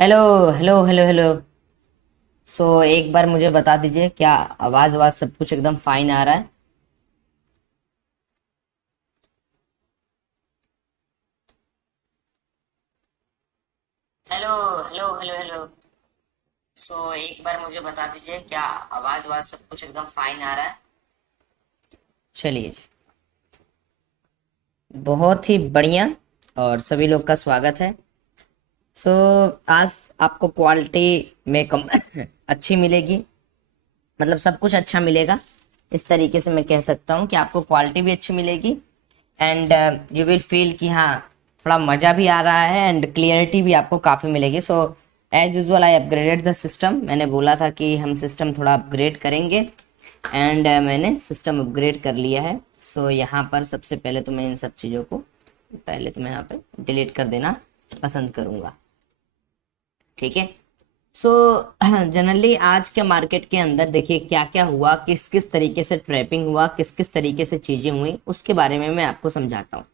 Hello hello hello hello. एक बार मुझे बता दीजिए, क्या आवाज आवाज सब कुछ एकदम फाइन आ रहा है? Hello hello hello hello. एक बार मुझे बता दीजिए, क्या आवाज आवाज सब कुछ एकदम फाइन आ रहा है? चलिए जी, बहुत ही बढ़िया। और सभी लोग का स्वागत है। सो आज आपको क्वालिटी में कम अच्छी मिलेगी, मतलब सब कुछ अच्छा मिलेगा। इस तरीके से मैं कह सकता हूँ कि आपको क्वालिटी भी अच्छी मिलेगी एंड यू विल फील कि हाँ, थोड़ा मज़ा भी आ रहा है एंड क्लियरिटी भी आपको काफ़ी मिलेगी। As usual I upgraded the system. मैंने बोला था कि हम सिस्टम थोड़ा अपग्रेड करेंगे एंड मैंने सिस्टम अपग्रेड कर लिया है। यहाँ पर सबसे पहले तो मैं इन सब चीज़ों को पहले तो मैं यहाँ पर डिलीट कर देना पसंद करूँगा। ठीक है। सो जनरली आज के मार्केट के अंदर देखिए क्या क्या हुआ, किस किस तरीके से ट्रैपिंग हुआ, किस किस तरीके से चीजें हुई, उसके बारे में मैं आपको समझाता हूँ।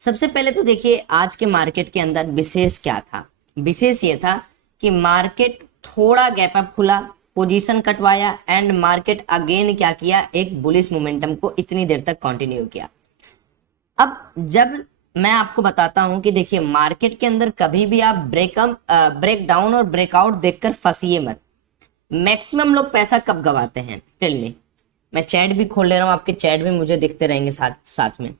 सबसे पहले तो देखिए आज के मार्केट के अंदर विशेष क्या था। विशेष ये था कि मार्केट थोड़ा गैप अप खुला, पोजीशन कटवाया एंड मार्केट अगेन क्या किया, एक बुलिश मोमेंटम को इतनी देर तक कंटिन्यू किया। अब जब मैं आपको बताता हूं कि देखिए मार्केट के अंदर कभी भी आप ब्रेक डाउन और ब्रेकआउट देखकर फंसिए मत। मैक्सिमम लोग पैसा कब गवाते हैं टेल मी। मैं चैट भी खोल ले रहा हूं, आपके चैट भी मुझे दिखते रहेंगे साथ साथ में।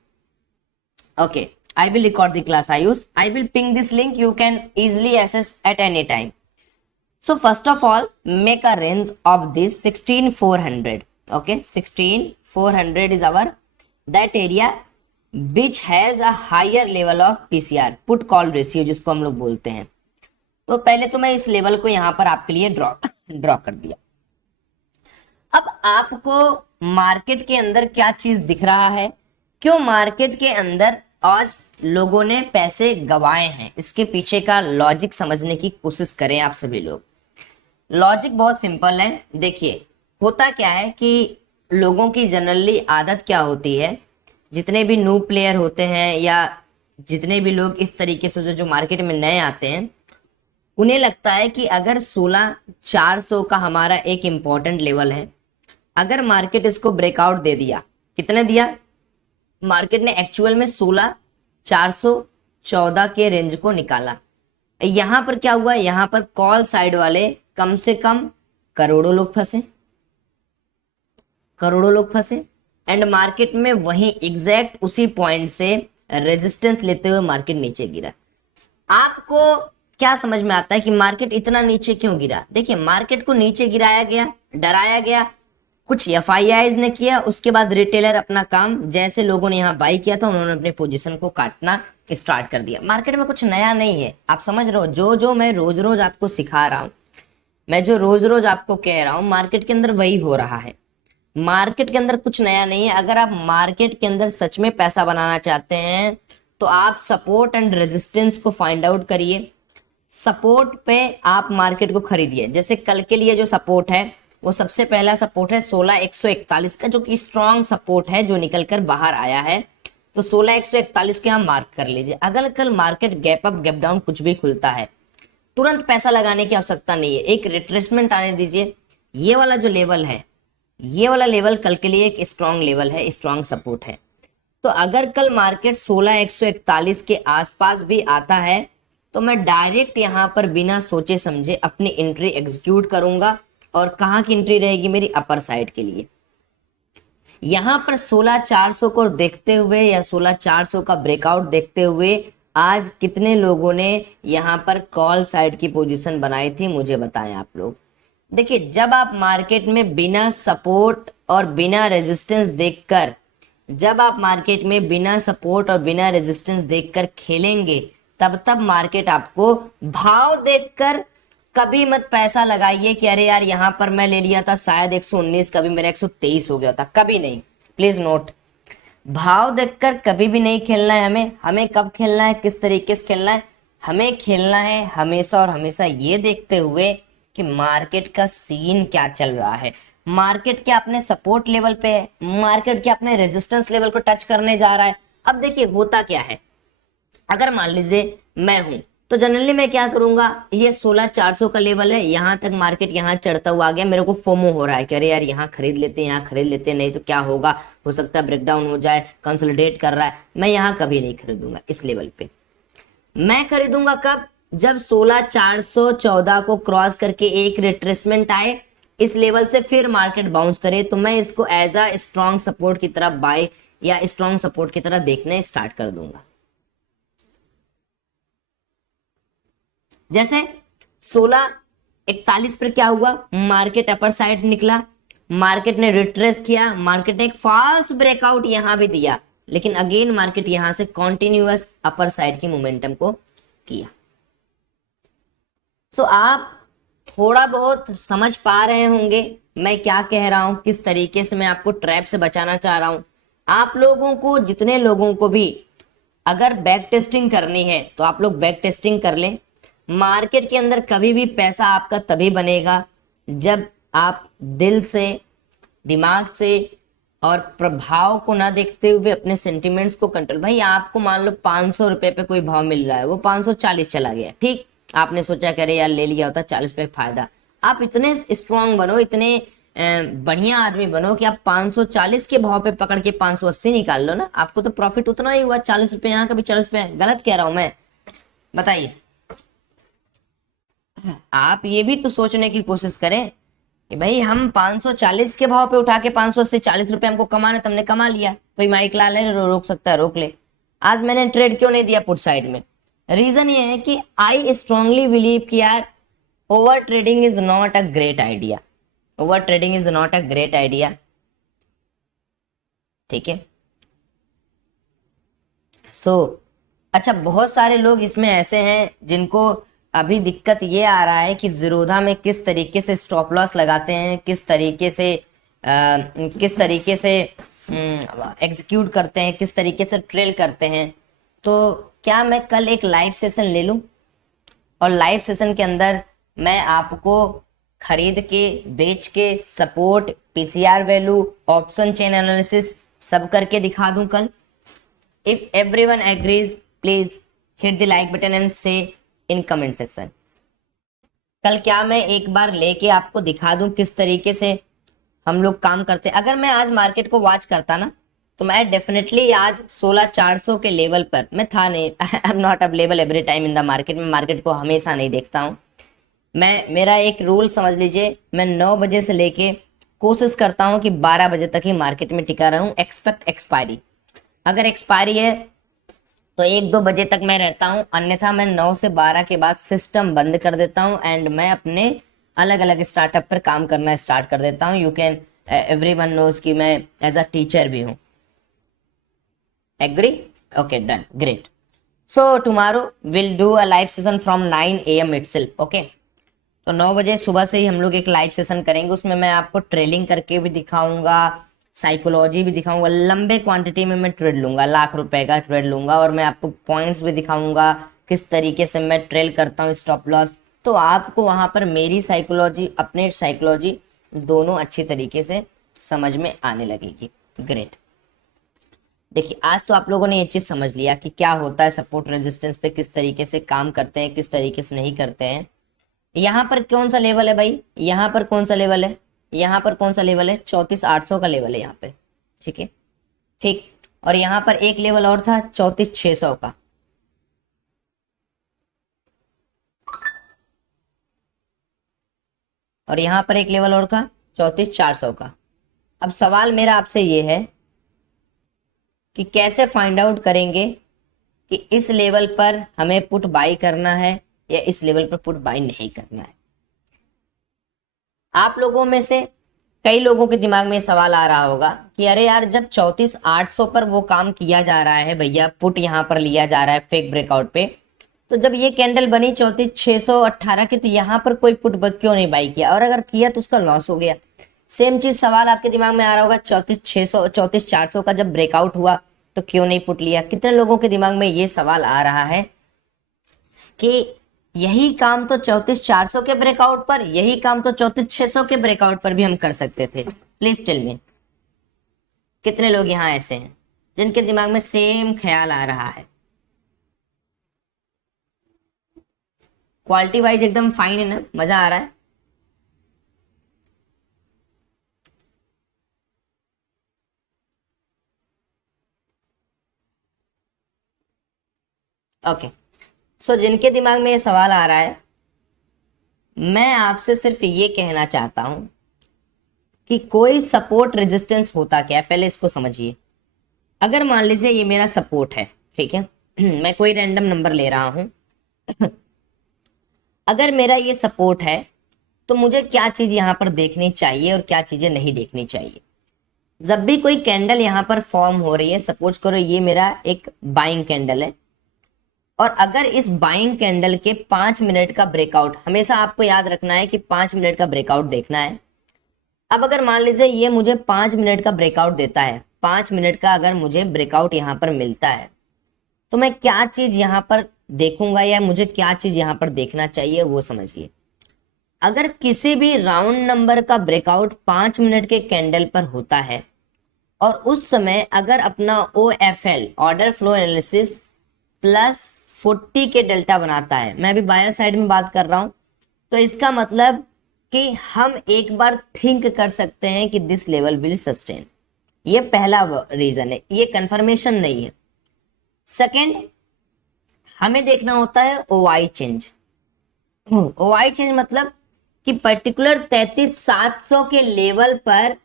Okay, I will record the class Ayush, I will ping this link, you can easily access at any time. So first of all, make a range of this 16400. Okay, 16400 is our that area which has a higher level of PCR, put call ratio जिसको हम लोग बोलते हैं। तो पहले तो मैं इस लेवल को यहाँ पर आपके लिए ड्रॉ कर दिया। अब आपको मार्केट के अंदर क्या चीज दिख रहा है, क्यों मार्केट के अंदर आज लोगों ने पैसे गवाए हैं, इसके पीछे का लॉजिक समझने की कोशिश करें आप सभी लोग। लॉजिक बहुत सिंपल है। देखिए होता क्या है कि लोगों की जनरली आदत क्या होती है, जितने भी न्यू प्लेयर होते हैं या जितने भी लोग इस तरीके से जो मार्केट में नए आते हैं, उन्हें लगता है कि अगर 16,400 का हमारा एक इंपॉर्टेंट लेवल है, अगर मार्केट इसको ब्रेकआउट दे दिया, कितने दिया मार्केट ने एक्चुअल में 16,414 के रेंज को निकाला। यहां पर क्या हुआ, यहां पर कॉल साइड वाले कम से कम करोड़ों लोग फंसे, करोड़ों लोग फंसे एंड मार्केट में वहीं एग्जैक्ट उसी पॉइंट से रेजिस्टेंस लेते हुए मार्केट नीचे गिरा। आपको क्या समझ में आता है कि मार्केट इतना नीचे क्यों गिरा? देखिए मार्केट को नीचे गिराया गया, डराया गया, कुछ एफआईआईज ने किया, उसके बाद रिटेलर अपना काम, जैसे लोगों ने यहाँ बाई किया था उन्होंने अपने पोजीशन को काटना स्टार्ट कर दिया। मार्केट में कुछ नया नहीं है, आप समझ रहे हो। जो जो मैं रोज रोज आपको सिखा रहा हूं, मैं जो रोज रोज आपको कह रहा हूं, मार्केट के अंदर वही हो रहा है। मार्केट के अंदर कुछ नया नहीं है। अगर आप मार्केट के अंदर सच में पैसा बनाना चाहते हैं तो आप सपोर्ट एंड रेजिस्टेंस को फाइंड आउट करिए। सपोर्ट पे आप मार्केट को खरीदिए। जैसे कल के लिए जो सपोर्ट है, वो सबसे पहला सपोर्ट है 16,141 का, जो कि स्ट्रॉन्ग सपोर्ट है जो निकल कर बाहर आया है। तो 16,141 के हम मार्क कर लीजिए। अगर कल market gap up gap down कुछ भी खुलता है, तुरंत पैसा लगाने की आवश्यकता नहीं है, एक रिट्रेसमेंट आने दीजिए। ये वाला जो लेवल है, ये वाला लेवल कल के लिए एक स्ट्रॉन्ग लेवल है, स्ट्रॉन्ग सपोर्ट है। तो अगर कल मार्केट 16,141 के आसपास भी आता है तो मैं डायरेक्ट यहां पर बिना सोचे समझे अपनी एंट्री एग्जीक्यूट करूंगा। और कहां की एंट्री रहेगी मेरी? अपर साइड के लिए। यहां पर 16,400 को देखते हुए या 16,400 का ब्रेकआउट देखते हुए आज कितने लोगों ने यहां पर कॉल साइड की पोजीशन बनाई थी, मुझे बताएं आप लोग। देखिए जब आप मार्केट में बिना सपोर्ट और बिना रेजिस्टेंस देखकर, जब आप मार्केट में बिना सपोर्ट और बिना रेजिस्टेंस देखकर खेलेंगे, तब तब मार्केट आपको भाव देखकर कभी मत पैसा लगाइए कि अरे यार यहां पर मैं ले लिया था शायद 119, कभी मेरा 123 हो गया था, कभी नहीं। प्लीज नोट, भाव देखकर कभी भी नहीं खेलना है हमें। हमें कब खेलना है, किस तरीके से खेलना है? हमें खेलना है हमेशा और हमेशा ये देखते हुए कि मार्केट का सीन क्या चल रहा है। मार्केट क्या अपने सपोर्ट लेवल पे है, मार्केट क्या अपने रेजिस्टेंस लेवल को टच करने जा रहा है। अब देखिए होता क्या है, अगर मान लीजिए मैं हूं तो जनरली मैं क्या करूंगा, ये 16,400 का लेवल है, यहाँ तक मार्केट यहाँ चढ़ता हुआ आ गया, मेरे को फोमो हो रहा है कि अरे यार यहाँ खरीद लेते हैं, यहाँ खरीद लेते हैं, नहीं तो क्या होगा, हो सकता है ब्रेकडाउन हो जाए, कंसोलिडेट कर रहा है, मैं यहाँ कभी नहीं खरीदूंगा इस लेवल पे। मैं खरीदूंगा कब, जब 16,414 को क्रॉस करके एक रिट्रेसमेंट आए इस लेवल से, फिर मार्केट बाउंस करे, तो मैं इसको एज अ स्ट्रॉन्ग सपोर्ट की तरह बाय या स्ट्रॉन्ग सपोर्ट की तरह देखने स्टार्ट कर दूंगा। जैसे 1641 पर क्या हुआ, मार्केट अपर साइड निकला, मार्केट ने रिट्रेस किया, मार्केट ने एक फॉल्स ब्रेकआउट यहां भी दिया, लेकिन अगेन मार्केट यहां से कॉन्टिन्यूअस अपर साइड की मोमेंटम को किया। सो आप थोड़ा बहुत समझ पा रहे होंगे मैं क्या कह रहा हूं, किस तरीके से मैं आपको ट्रैप से बचाना चाह रहा हूं। आप लोगों को, जितने लोगों को भी अगर बैक टेस्टिंग करनी है तो आप लोग बैक टेस्टिंग कर लें। मार्केट के अंदर कभी भी पैसा आपका तभी बनेगा जब आप दिल से, दिमाग से और प्रभाव को ना देखते हुए अपने सेंटिमेंट्स को कंट्रोल। भाई आपको मान लो 500 रुपए पे कोई भाव मिल रहा है, वो 540 चला गया, ठीक, आपने सोचा करे यार ले लिया होता 40 रुपए फायदा। आप इतने स्ट्रांग बनो, इतने बढ़िया आदमी बनो कि आप 540 के भाव पे पकड़ के 580 निकाल लो ना, आपको तो प्रॉफिट उतना ही हुआ, 40 रुपए यहाँ, कभी 40 रुपए। गलत कह रहा हूं मैं, बताइए। आप ये भी तो सोचने की कोशिश करें कि भाई हम 540 के भाव पे उठा के 580 40 रुपए हमको कमाना, तुमने कमा लिया, कोई माइक ला ले, रोक सकता है रोक ले। आज मैंने ट्रेड क्यों नहीं दिया पुट साइड में, रीजन ये है कि आई स्ट्रांगली बिलीव कि यार over trading is not a great idea, over trading is not a great idea, ठीक है। सो अच्छा, बहुत सारे लोग इसमें ऐसे हैं जिनको अभी दिक्कत ये आ रहा है कि जीरोधा में किस तरीके से स्टॉप लॉस लगाते हैं, किस तरीके से एग्जीक्यूट करते हैं, किस तरीके से ट्रेल करते हैं। तो क्या मैं कल एक लाइव सेशन ले लूं और लाइव सेशन के अंदर मैं आपको खरीद के, बेच के, support, PCR value, option chain analysis सब करके दिखा दूं कल। If everyone agrees please hit the like button and से इन कमेंट सेक्शन। कल क्या मैं एक बार लेके आपको दिखा दूं किस तरीके से हम लोग काम करते हैं। अगर मैं आज मार्केट को वॉच करता ना तो मैं डेफिनेटली आज 16,400 के लेवल पर, मैं था नहीं, I am not available every time in the market, मैं मार्केट को हमेशा नहीं देखता हूँ। मेरा एक रूल समझ लीजिए, मैं 9 बजे से लेके कोशिश करता हूँ कि 12 बजे तक ही मार्केट में टिका रहूं, एक्सपेक्ट एक्सपायरी। अगर एक्सपायरी है तो 1-2 बजे तक मैं रहता हूँ, अन्यथा मैं 9 से 12 के बाद सिस्टम बंद कर देता हूँ एंड मैं अपने अलग अलग स्टार्टअप पर काम करना स्टार्ट कर देता हूँ। यू कैन, एवरीवन नोज कि मैं एज अ टीचर भी हूँ। Agree? Okay, done, great. So tomorrow will do a live session from 9 AM itself, okay. तो 9 बजे सुबह से ही हम लोग एक लाइव सेशन करेंगे, उसमें मैं आपको ट्रेलिंग करके भी दिखाऊंगा, साइकोलॉजी भी दिखाऊंगा, लंबे क्वांटिटी में मैं ट्रेड लूंगा, लाख रुपए का ट्रेड लूंगा, और मैं आपको पॉइंट्स भी दिखाऊंगा किस तरीके से मैं ट्रेल करता हूँ, स्टॉप लॉस। तो आपको वहां पर मेरी साइकोलॉजी, अपने साइकोलॉजी दोनों अच्छी तरीके से समझ में आने लगेगी। ग्रेट। देखिए आज तो आप लोगों ने ये चीज समझ लिया कि क्या होता है सपोर्ट रेजिस्टेंस पे, किस तरीके से काम करते हैं, किस तरीके से नहीं करते हैं। यहाँ पर कौन सा लेवल है भाई, यहाँ पर कौन सा लेवल है, यहाँ पर कौन सा लेवल है, 34,800 का लेवल है यहाँ पे, ठीक है, ठीक। और यहाँ पर एक लेवल और था 34,600 का, और यहाँ पर एक लेवल और का 34,400 का। अब सवाल मेरा आपसे ये है कि कैसे फाइंड आउट करेंगे कि इस लेवल पर हमें पुट बाई करना है या इस लेवल पर पुट बाई नहीं करना है। आप लोगों में से कई लोगों के दिमाग में सवाल आ रहा होगा कि अरे यार जब 34,800 पर वो काम किया जा रहा है भैया, पुट यहाँ पर लिया जा रहा है फेक ब्रेकआउट पे, तो जब ये कैंडल बनी 34,618 की, तो यहाँ पर कोई पुट क्यों नहीं बाई किया, और अगर किया तो उसका लॉस हो गया। सेम चीज सवाल आपके दिमाग में आ रहा होगा, 34,600 34,400 का जब ब्रेकआउट हुआ तो क्यों नहीं पुट लिया। कितने लोगों के दिमाग में ये सवाल आ रहा है कि यही काम तो 34,400 के ब्रेकआउट पर, यही काम तो 34,600 के ब्रेकआउट पर भी हम कर सकते थे। प्लीज टेल मी, कितने लोग यहाँ ऐसे हैं जिनके दिमाग में सेम ख्याल आ रहा है। क्वालिटी वाइज एकदम फाइन है ना, मजा आ रहा है। ओके, सो जिनके दिमाग में ये सवाल आ रहा है, मैं आपसे सिर्फ ये कहना चाहता हूं कि कोई सपोर्ट रेजिस्टेंस होता क्या है, पहले इसको समझिए। अगर मान लीजिए ये मेरा सपोर्ट है, ठीक है, मैं कोई रैंडम नंबर ले रहा हूं। अगर मेरा ये सपोर्ट है तो मुझे क्या चीज यहां पर देखनी चाहिए और क्या चीजें नहीं देखनी चाहिए। जब भी कोई कैंडल यहां पर फॉर्म हो रही है, सपोज करो ये मेरा एक बाइंग कैंडल है, और अगर इस बाइंग कैंडल के 5 मिनट का ब्रेकआउट, हमेशा आपको याद रखना है कि 5 मिनट का ब्रेकआउट देखना है। अब अगर मान लीजिए ये मुझे 5 मिनट का ब्रेकआउट देता है, 5 मिनट का अगर मुझे ब्रेकआउट यहां पर मिलता है, तो मैं क्या चीज यहां पर देखूंगा या मुझे क्या चीज यहां पर देखना चाहिए वो समझिए। अगर किसी भी राउंड नंबर का ब्रेकआउट 5 मिनट के कैंडल पर होता है और उस समय अगर अपना OFL, ऑर्डर फ्लो एनालिसिस, +40 के डेल्टा बनाता है, मैं अभी बायर साइड में बात कर रहा हूं, तो इसका मतलब कि हम एक बार थिंक कर सकते हैं कि दिस लेवल विल सस्टेन। ये पहला रीजन है, ये कंफर्मेशन नहीं है। सेकंड, हमें देखना होता है OI चेंज। OI चेंज मतलब कि पर्टिकुलर 33,700 के लेवल पर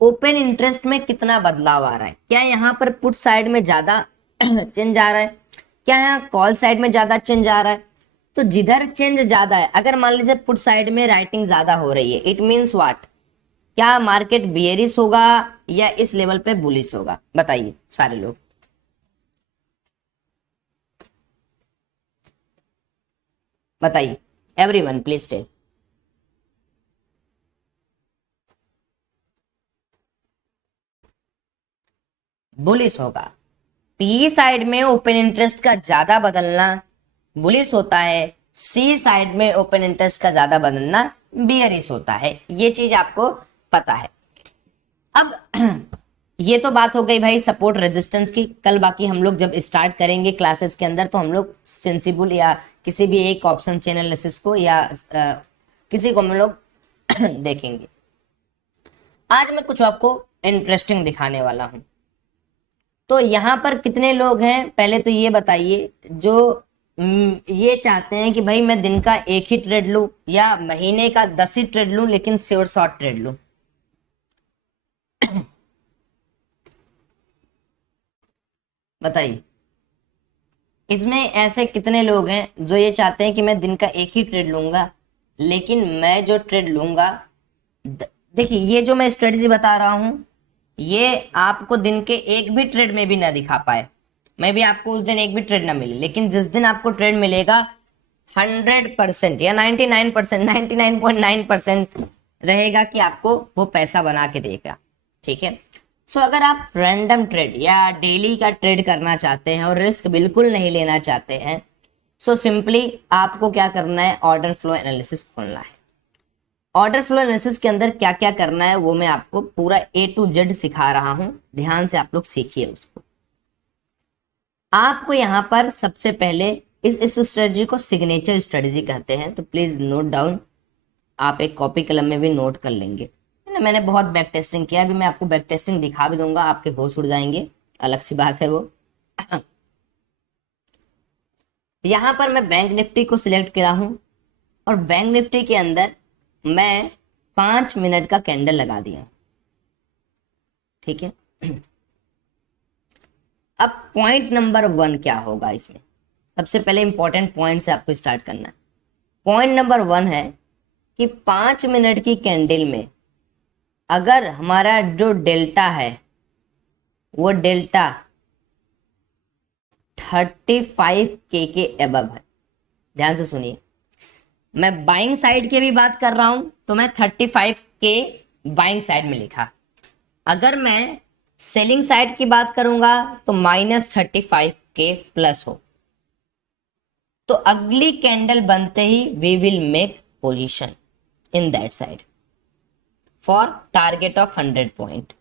ओपन इंटरेस्ट में कितना बदलाव आ रहा है। क्या यहाँ पर पुट साइड में ज्यादा चेंज आ रहा है, क्या यहाँ कॉल साइड में ज्यादा चेंज आ रहा है। तो जिधर चेंज ज्यादा है, अगर मान लीजिए पुट साइड में राइटिंग ज्यादा हो रही है, इट मीन्स व्हाट, क्या मार्केट बियरिश होगा या इस लेवल पे बुलिश होगा, बताइए सारे लोग। बताइए, एवरीवन प्लीज टेल। बुलिश होगा। पी साइड में ओपन इंटरेस्ट का ज्यादा बदलना बुलिश होता है, सी साइड में ओपन इंटरेस्ट का ज्यादा बदलना बियरिश होता है। ये चीज आपको पता है। अब ये तो बात हो गई भाई सपोर्ट रेजिस्टेंस की। कल बाकी हम लोग जब स्टार्ट करेंगे क्लासेस के अंदर तो हम लोग सेंसिबल या किसी भी एक ऑप्शन चैनल एनालिसिस को या किसी को हम लोग देखेंगे। आज मैं कुछ आपको इंटरेस्टिंग दिखाने वाला हूं। तो यहाँ पर कितने लोग हैं, पहले तो ये बताइए जो ये चाहते हैं कि भाई मैं दिन का एक ही ट्रेड लूं या महीने का 10 ही ट्रेड लूं लेकिन श्योर शॉर्ट ट्रेड लूं। बताइए, इसमें ऐसे कितने लोग हैं जो ये चाहते हैं कि मैं दिन का एक ही ट्रेड लूंगा लेकिन मैं जो ट्रेड लूंगा, देखिए ये जो मैं स्ट्रेटजी बता रहा हूं ये आपको दिन के एक भी ट्रेड में भी ना दिखा पाए, मैं भी आपको उस दिन एक भी ट्रेड ना मिले, लेकिन जिस दिन आपको ट्रेड मिलेगा 100% या 99%, 99.9% रहेगा कि आपको वो पैसा बना के देगा। ठीक है, सो अगर आप रैंडम ट्रेड या डेली का ट्रेड करना चाहते हैं और रिस्क बिल्कुल नहीं लेना चाहते हैं, सो सिंपली आपको क्या करना है, ऑर्डर फ्लो एनालिसिस खोलना है। ऑर्डर फ्लो एनालिसिस के अंदर क्या क्या करना है वो मैं आपको पूरा A to Z सिखा रहा हूं, ध्यान से आप लोग सीखिए उसको। आपको यहां पर सबसे पहले इस स्ट्रेटजी को सिग्नेचर स्ट्रेटजी कहते हैं, तो प्लीज नोट डाउन, आप एक कॉपी कलम में भी नोट कर लेंगे। मैंने बहुत बैक टेस्टिंग किया, अभी मैं आपको बैक टेस्टिंग दिखा भी दूंगा, आपके होश उड़ जाएंगे, अलग सी बात है वो। यहां पर मैं बैंक निफ्टी को सिलेक्ट किया हूं और बैंक निफ्टी के अंदर मैं 5 मिनट का कैंडल लगा दिया। ठीक है, अब पॉइंट नंबर 1 क्या होगा इसमें, सबसे पहले इंपॉर्टेंट पॉइंट से आपको स्टार्ट करना है। पॉइंट नंबर 1 है कि 5 मिनट की कैंडल में अगर हमारा जो डेल्टा है वो डेल्टा 35K के एबव है, ध्यान से सुनिए, मैं बाइंग साइड की भी बात कर रहा हूं तो मैं 35K बाइंग साइड में लिखा। अगर मैं सेलिंग साइड की बात करूंगा तो -35K प्लस हो, तो अगली कैंडल बनते ही we will make position in that side for target of 100 point.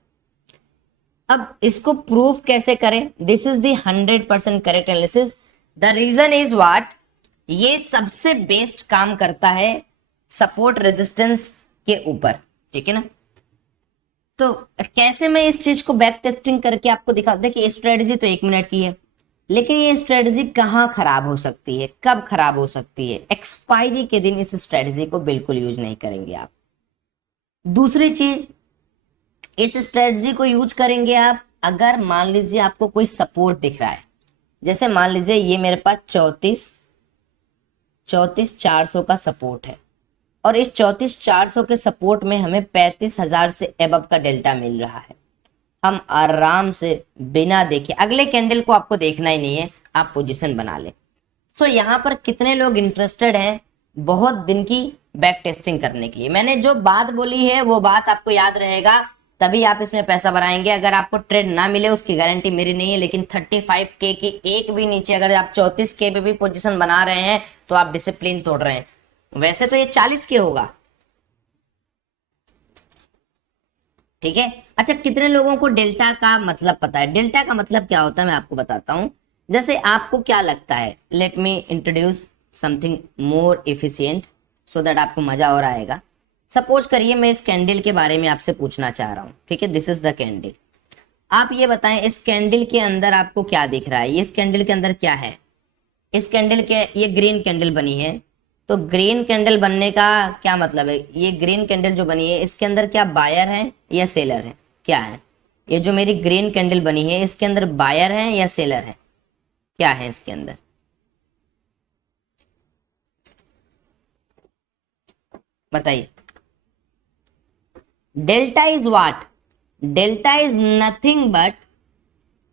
अब इसको प्रूफ कैसे करें, this is the 100% correct analysis. The reason is what, ये सबसे बेस्ट काम करता है सपोर्ट रेजिस्टेंस के ऊपर, ठीक है ना। तो कैसे मैं इस चीज को बैक टेस्टिंग करके आपको दिखा, देखिए स्ट्रेटजी तो 1 मिनट की है, लेकिन ये स्ट्रेटजी कहाँ खराब हो सकती है, कब खराब हो सकती है, एक्सपायरी के दिन इस स्ट्रेटजी को बिल्कुल यूज नहीं करेंगे आप। दूसरी चीज, इस स्ट्रेटजी को यूज करेंगे आप अगर मान लीजिए आपको कोई सपोर्ट दिख रहा है, जैसे मान लीजिए ये मेरे पास 34,400 का सपोर्ट है और इस 34,400 के सपोर्ट में हमें 35,000 से एबव का डेल्टा मिल रहा है। हम आराम से बिना देखे, अगले कैंडल को आपको देखना ही नहीं है, आप पोजीशन बना ले। सो यहाँ पर कितने लोग इंटरेस्टेड हैं बहुत दिन की बैक टेस्टिंग करने के लिए? मैंने जो बात बोली है वो बात आपको याद रहेगा, तभी आप इसमें पैसा बनाएंगे। अगर आपको ट्रेड ना मिले उसकी गारंटी मेरी नहीं है, लेकिन 35K की एक भी नीचे अगर आप 34K पे भी पोजीशन बना रहे हैं तो आप डिसिप्लिन तोड़ रहे हैं। वैसे तो ये 40K होगा, ठीक है। अच्छा, कितने लोगों को डेल्टा का मतलब पता है? डेल्टा का मतलब क्या होता है मैं आपको बताता हूं। जैसे आपको क्या लगता है, let me introduce something more efficient so that आपको मजा और आएगा। सपोज करिए मैं इस कैंडल के बारे में आपसे पूछना चाह रहा हूं, ठीक है। This is the candle. आप ये बताएं इस कैंडल के अंदर आपको क्या दिख रहा है, इस कैंडल के अंदर क्या है? इस कैंडल के, ये ग्रीन कैंडल बनी है, तो ग्रीन कैंडल बनने का क्या मतलब है? ये ग्रीन कैंडल जो बनी है इसके अंदर क्या बायर है या सेलर है, क्या है? ये जो मेरी ग्रीन कैंडल बनी है इसके अंदर बायर है या सेलर है, क्या है इसके अंदर? बताइए। Delta is what? Delta is nothing but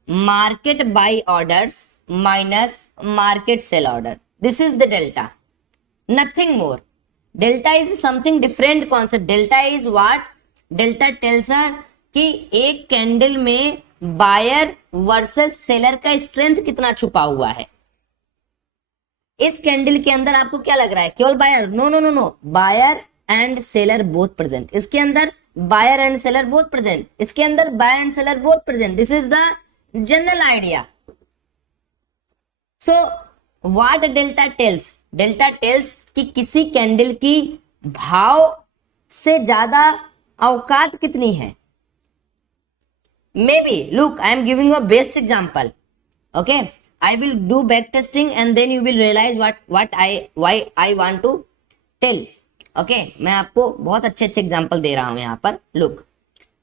market buy orders minus market sell order. This is the delta, nothing more. Delta is something different concept. Delta is what? Delta tells us कि एक candle में buyer versus seller का strength कितना छुपा हुआ है। इस candle के अंदर आपको क्या लग रहा है, केवल buyer? No no no no, buyer and seller both present. इसके अंदर buyer and seller both present, इसके अंदर buyer and seller both present. This is the general idea. So what delta tells? Delta tells कि किसी candle की भाव से ज्यादा औकात कितनी है। Maybe, look, I am giving a best example, okay. I will do back testing and then you will realise why I want to tell, okay. मैं आपको बहुत अच्छे अच्छे एग्जांपल दे रहा हूं यहाँ पर। लुक,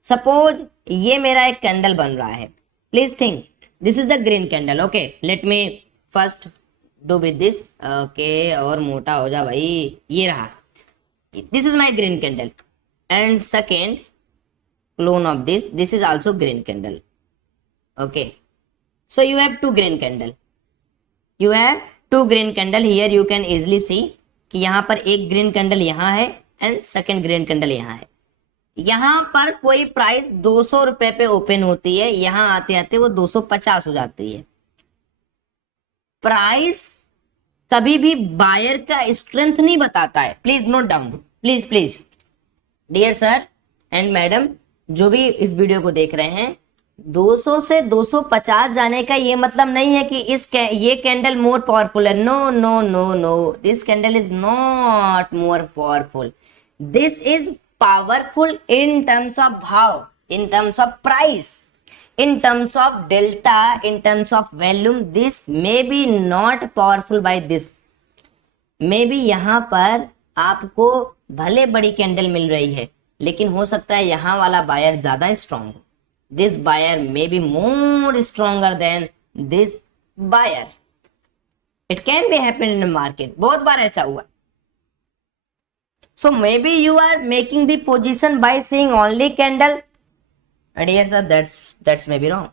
सपोज ये मेरा एक कैंडल बन रहा है, please think this is the green candle, okay. Let me first do with this, okay, और मोटा हो जा भाई। ये रहा, this is my green candle and second clone of this is also green candle, okay. So you have two green candle, you have two green candle here. You can easily see कि यहाँ पर एक green candle यहाँ है and second green candle यहाँ है। यहाँ पर कोई प्राइस 200 रुपए पे ओपन होती है, यहाँ आते आते वो 250 हो जाती है। प्राइस कभी भी बायर का स्ट्रेंथ नहीं बताता है, please note down, please please dear sir and madam जो भी इस वीडियो को देख रहे हैं, 200 से 250 जाने का ये मतलब नहीं है कि ये कैंडल मोर पावरफुल है। No no no no, this candle is not more powerful, this is powerful in terms of भाव, in terms of price, in terms of delta, in terms of volume. This may be not powerful by this, may be यहाँ पर आपको भले बड़ी candle मिल रही है लेकिन हो सकता है यहाँ वाला बायर ज्यादा स्ट्रॉन्ग हो। This buyer may be more stronger than this buyer, it can be happen in market, बहुत बार ऐसा हुआ। So may be you are making the position by seeing only candle, dear sir, that's maybe wrong.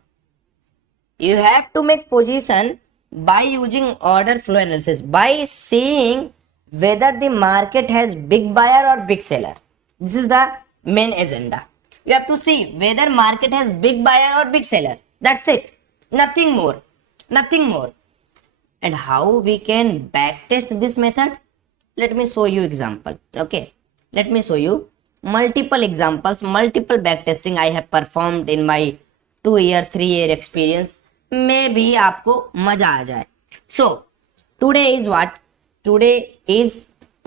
You have to make position by using order flow analysis, by seeing whether the market has big buyer or big seller. This is the main agenda. You have to see whether market has big buyer or big seller. That's it, nothing more, nothing more. And how we can backtest this method? Let me show you example, okay. Let me show you multiple examples, multiple backtesting I have performed in my 2-year 3-year experience. Maybe आपको मजा आ जाए. So today is what? Today is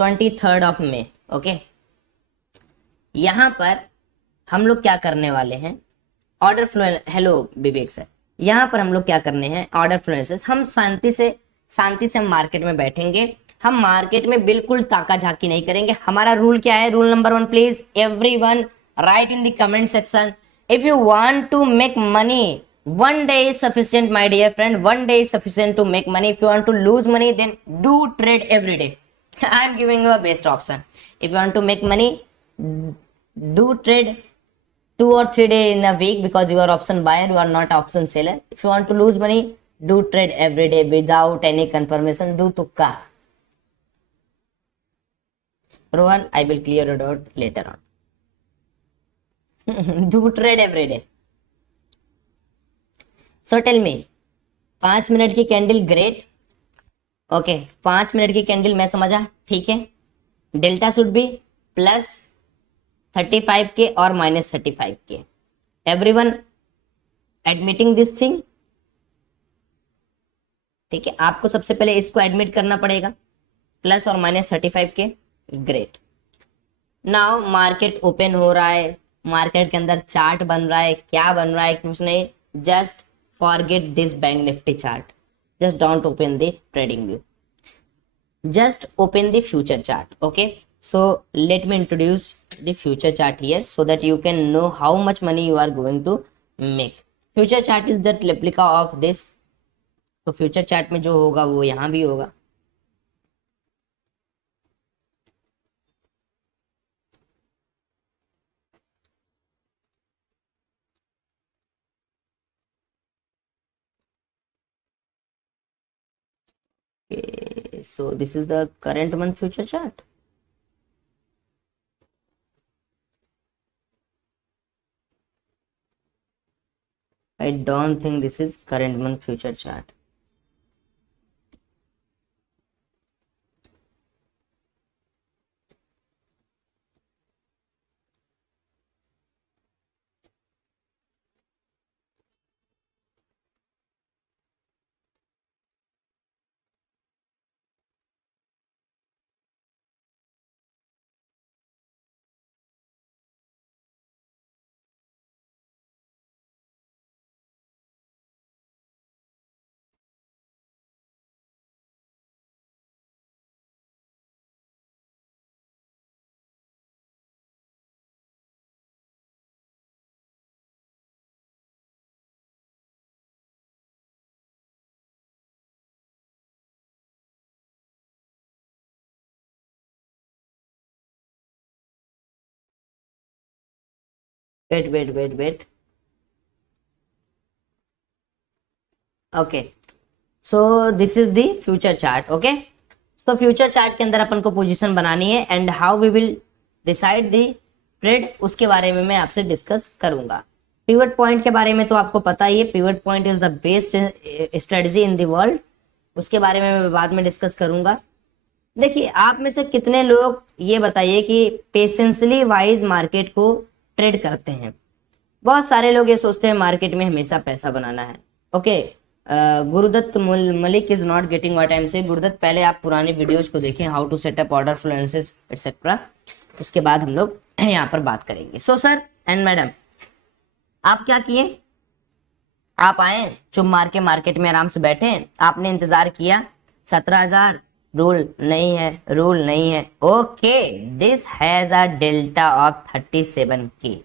23rd of May. Okay, यहां पर हम लोग क्या करने वाले हैं, ऑर्डर फ्लो, हेलो विवेक सर, यहां पर हम लोग क्या करने हैं, ऑर्डर फ्लुएंसेस, हम शांति से हम मार्केट में बैठेंगे, हम मार्केट में बिल्कुल ताका झाकी नहीं करेंगे। हमारा रूल क्या है, rule number 1, please everyone write in the comment section, if you want to make money, one day is sufficient my dear friend, one day is sufficient to make money. If you want to lose money, then do trade every day. I am giving you a best option. If you want to make money, do trade 2 or 3 days in a week, because you are option buyer, you are not option seller. If you want to lose money, do trade every day without any confirmation, do tukka. Rohan, I will clear it out later on. Do trade every day. So tell me, 5 minute की candle great, okay, 5 minute की candle मैं समझा, ठीक है। Delta should be +35 के और -35 के, everyone admitting this thing, ठीक है। आपको सबसे पहले इसको एडमिट करना पड़ेगा, प्लस और -35 के, ग्रेट। नाउ मार्केट ओपन हो रहा है, मार्केट के अंदर चार्ट बन रहा है, क्या बन रहा है कुछ नहीं, just forget this bank nifty chart, just don't open the trading view, just open the future chart. Okay, so let me introduce the future chart here so that you can know how much money you are going to make. Future chart is that replica of this, so future chart में जो होगा वो यहाँ भी होगा। Okay, so this is the current month future chart. I don't think this is current month future chart. Wait. Okay, so this is the future chart. Okay, so future chart के अंदर अपन को पोजीशन बनानी है, and how we will decide the trade, उसके बारे में मैं आपसे डिस्कस करूंगा। पिवट पॉइंट के बारे में तो आपको पता ही है, pivot point is the best strategy in the world, उसके बारे में मैं बाद में डिस्कस करूंगा। देखिए, आप में से कितने लोग ये बताइए कि पेशेंसली वाइज मार्केट को ट्रेड करते हैं। बहुत सारे लोग ये सोचते हैं मार्केट में हमेशा पैसा बनाना है। Okay, Gurudutt Malik is not getting what I am saying. Gurudutt, पहले आप पुरानी वीडियोज को देखें, how to set up order fluences etcetera, उसके बाद हम लोग यहाँ पर बात करेंगे। सो सर एंड मैडम, आप क्या किए, आप आए चुप मार के मार्केट में आराम से बैठे, आपने इंतजार किया, 17,000 रूल नहीं है, रूल नहीं है। Okay, this has a delta of 37K।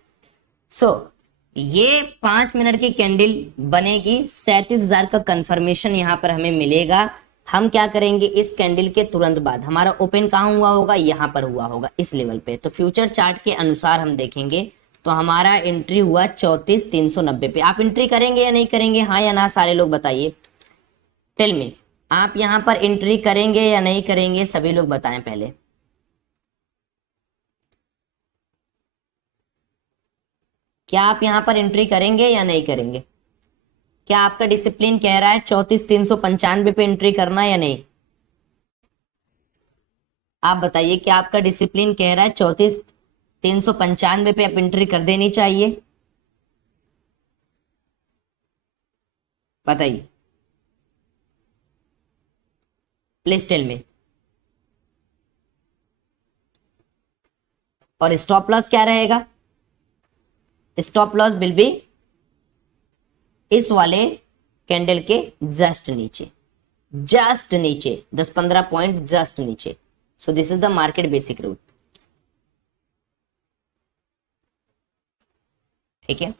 सो ये 5 मिनट की कैंडल बनेगी, 37,000 का कंफर्मेशन यहाँ पर हमें मिलेगा। हम क्या करेंगे, इस कैंडल के तुरंत बाद हमारा ओपन कहाँ हुआ होगा, यहाँ पर हुआ होगा, इस लेवल पे। तो फ्यूचर चार्ट के अनुसार हम देखेंगे तो हमारा एंट्री हुआ 34,390 पे। आप एंट्री करेंगे या नहीं करेंगे, हाँ या ना, सारे लोग बताइए, टेल मी, आप यहाँ पर एंट्री करेंगे या नहीं करेंगे, सभी लोग बताएं पहले। क्या आप यहाँ पर एंट्री करेंगे या नहीं करेंगे? क्या आपका डिसिप्लिन कह रहा है 34,395 पे एंट्री करना या नहीं? आप बताइए, क्या आपका डिसिप्लिन कह रहा है 34,395 पे आप एंट्री कर देनी चाहिए? बताइए, प्लीज टेल मी। और स्टॉप लॉस क्या रहेगा? स्टॉप लॉस विल बी इस वाले कैंडल के जस्ट नीचे, जस्ट नीचे 10-15 पॉइंट जस्ट नीचे। सो this is the market basic rule. ठीक है,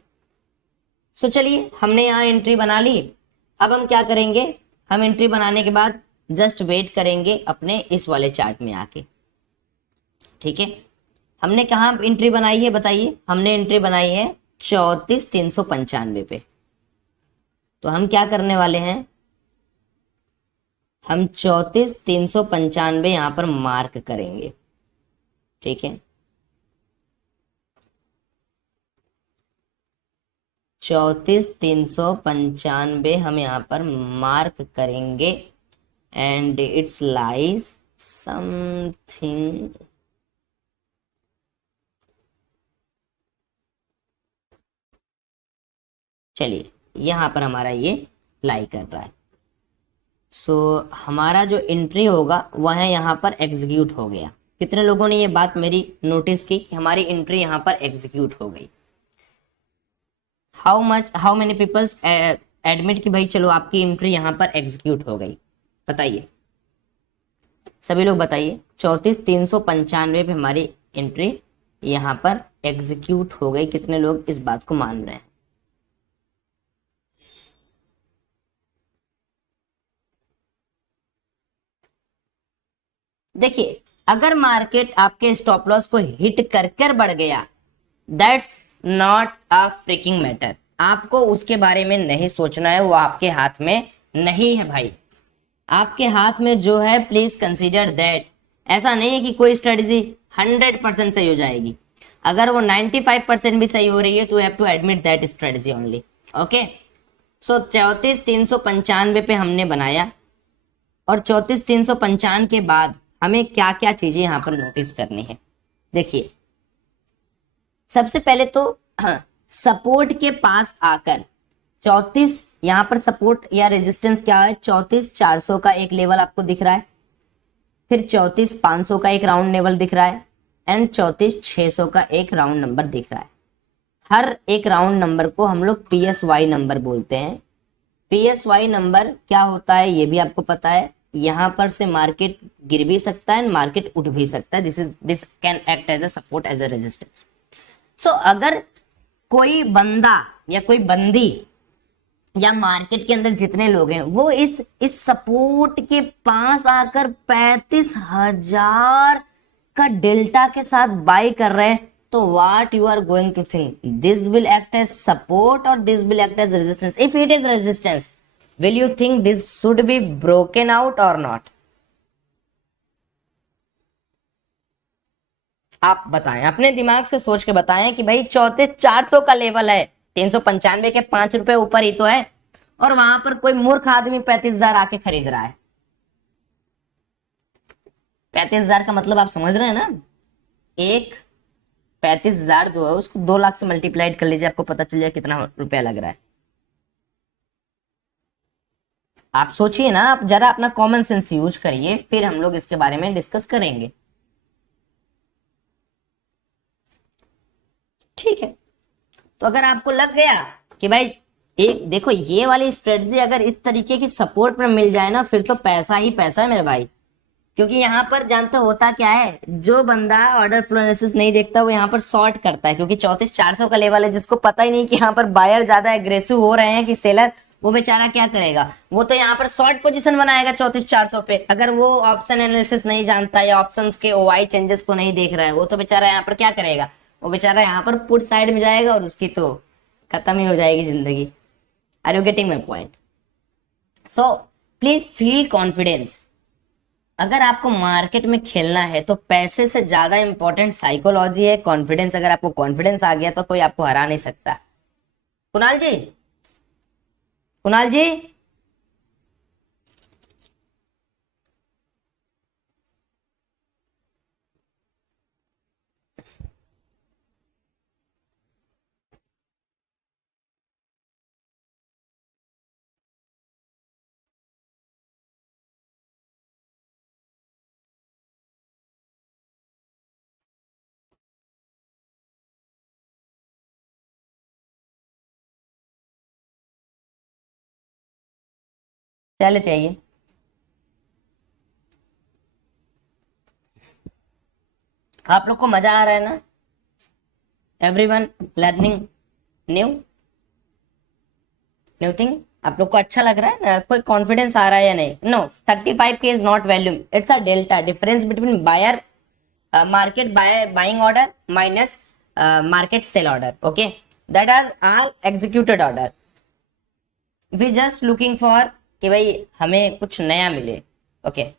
सो चलिए हमने यहाँ एंट्री बना ली। अब हम क्या करेंगे, हम एंट्री बनाने के बाद जस्ट वेट करेंगे अपने इस वाले चार्ट में आके। ठीक है, हमने कहाँ एंट्री बनाई है बताइए? हमने एंट्री बनाई है 34,395 पे। तो हम क्या करने वाले हैं, हम 34,395 यहां पर मार्क करेंगे। ठीक है, 34,395 हम यहां पर मार्क करेंगे एंड इट्स लाइज समथिंग, चलिए यहां पर हमारा ये लाई कर रहा है। सो हमारा जो एंट्री होगा वह है यहाँ पर एग्जीक्यूट हो गया। कितने लोगों ने ये बात मेरी नोटिस की कि हमारी एंट्री यहाँ पर एग्जीक्यूट हो गई? हाउ मेनी पीपल्स एडमिट कि भाई चलो आपकी एंट्री यहाँ पर एग्जीक्यूट हो गई? बताइए, सभी लोग बताइए। 34,395 पे हमारी एंट्री यहाँ पर एग्जीक्यूट हो गई। कितने लोग इस बात को मान रहे हैं? देखिए, अगर मार्केट आपके स्टॉप लॉस को हिट कर कर बढ़ गया, that's not a fricking matter. आपको उसके बारे में नहीं सोचना है, वो आपके हाथ में नहीं है भाई। आपके हाथ में जो है, प्लीज कंसीडर दैट। ऐसा नहीं है कि कोई स्ट्रेटजी 100% सही हो जाएगी। अगर वो 95% भी सही हो रही है तो have to admit that strategy only. Okay, so 34,395 पे हमने बनाया, और 34,395 के बाद हमें क्या क्या चीजें यहां पर नोटिस करनी है? देखिए, सबसे पहले तो सपोर्ट के पास आकर 34, यहां पर सपोर्ट या रेजिस्टेंस क्या है? 34,400 का एक लेवल आपको दिख रहा है, फिर 34,500 का एक राउंड लेवल दिख रहा है, एंड 34,600 का एक राउंड नंबर दिख रहा है। हर एक राउंड नंबर को हम लोग PSY नंबर बोलते हैं। PSY नंबर क्या होता है ये भी आपको पता है। यहां पर से मार्केट गिर भी सकता है, मार्केट उठ भी सकता है। This can act as a support, as a resistance. So अगर कोई बंदा या कोई बंदी या मार्केट के अंदर जितने लोग हैं वो इस सपोर्ट के पास आकर 35,000 का डेल्टा के साथ बाय कर रहे हैं, तो what you are going to think? This will act as support और this will act as resistance? If it is resistance, will you think this should be broken out और नॉट? आप बताएं, अपने दिमाग से सोच के बताएं कि भाई 34,400 का लेवल है, 395 के 5 रुपए ऊपर ही तो है, और वहां पर कोई मूर्ख आदमी 35,000 आके खरीद रहा है। 35,000 का मतलब आप समझ रहे हैं ना? एक 35,000 जो है उसको 2 लाख से मल्टीप्लाइड कर लीजिए, आपको पता चल जाए कितना रुपया लग रहा है। आप सोचिए ना, आप जरा अपना कॉमन सेंस यूज करिए, फिर हम लोग इसके बारे में डिस्कस करेंगे। ठीक है, तो अगर आपको लग गया कि भाई एक देखो, ये वाली स्ट्रेटजी अगर इस तरीके की सपोर्ट पर मिल जाए ना, फिर तो पैसा ही पैसा है मेरे भाई। क्योंकि यहाँ पर जानते होता क्या है, जो बंदा ऑर्डर फ्लो एनालिसिस नहीं देखता वो यहाँ पर शॉर्ट करता है, क्योंकि 34,400 का लेवल है। जिसको पता ही नहीं कि यहाँ पर बायर ज्यादा एग्रेसिव हो रहे हैं कि सेलर, वो बेचारा क्या करेगा? वो तो यहाँ पर शॉर्ट पोजीशन बनाएगा 34,400 पे। अगर वो ऑप्शन एनालिसिस नहीं जानता या ऑप्शंस के OI चेंजेस को नहीं देख रहा है, वो तो बेचारा यहाँ पर क्या करेगा? वो बेचारा यहाँ पर पुट साइड में जाएगा और उसकी तो खत्म ही हो जाएगी जिंदगी। Are you getting my point? So please feel confidence. अगर आपको मार्केट में खेलना है तो पैसे से ज्यादा इंपॉर्टेंट साइकोलॉजी है, कॉन्फिडेंस। अगर आपको कॉन्फिडेंस आ गया तो कोई आपको हरा नहीं सकता। कुणाल जी, कुणाल जी। चले चाहिए। आप लोग को मजा आ रहा है ना? Everyone learning new new thing. आप लोग को अच्छा लग रहा है ना? कोई कॉन्फिडेंस आ रहा है या नहीं? No, 35K is not volume, it's a delta difference between buyer market buying order minus market sell order. Okay, that are all executed order. We just looking for कि भाई हमें कुछ नया मिले। Okay okay.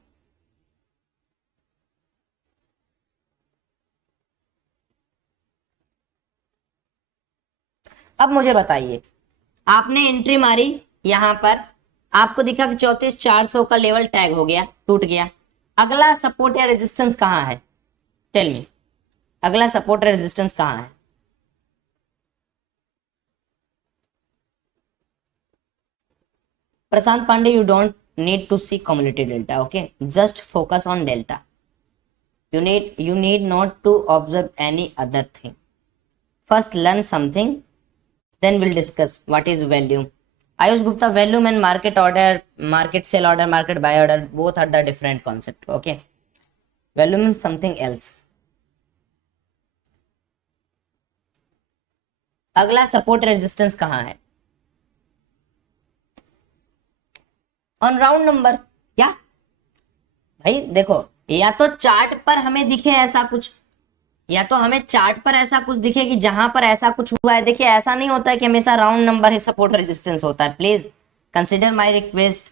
अब मुझे बताइए, आपने एंट्री मारी यहां पर, आपको दिखा कि 34,400 का लेवल टैग हो गया, टूट गया। अगला सपोर्ट या रेजिस्टेंस कहाँ है? टेल मी, अगला सपोर्ट या रेजिस्टेंस कहाँ है? Prashant Pandey, you don't need to see cumulative delta. Okay, just focus on delta. You need not to observe any other thing. First learn something, then we'll discuss what is volume. Ayush Gupta, volume and market order, market sell order, market buy order, both are the different concept. Okay, volume is something else. अगला support resistance कहाँ है? On round number. क्या भाई देखो, या तो chart पर हमें दिखे ऐसा कुछ, या तो हमें चार्ट पर ऐसा कुछ दिखे कि जहां पर ऐसा कुछ हुआ है। देखिए, ऐसा नहीं होता है कि हमेशा राउंड नंबर ही सपोर्ट रेजिस्टेंस होता है। प्लीज कंसिडर माय रिक्वेस्ट,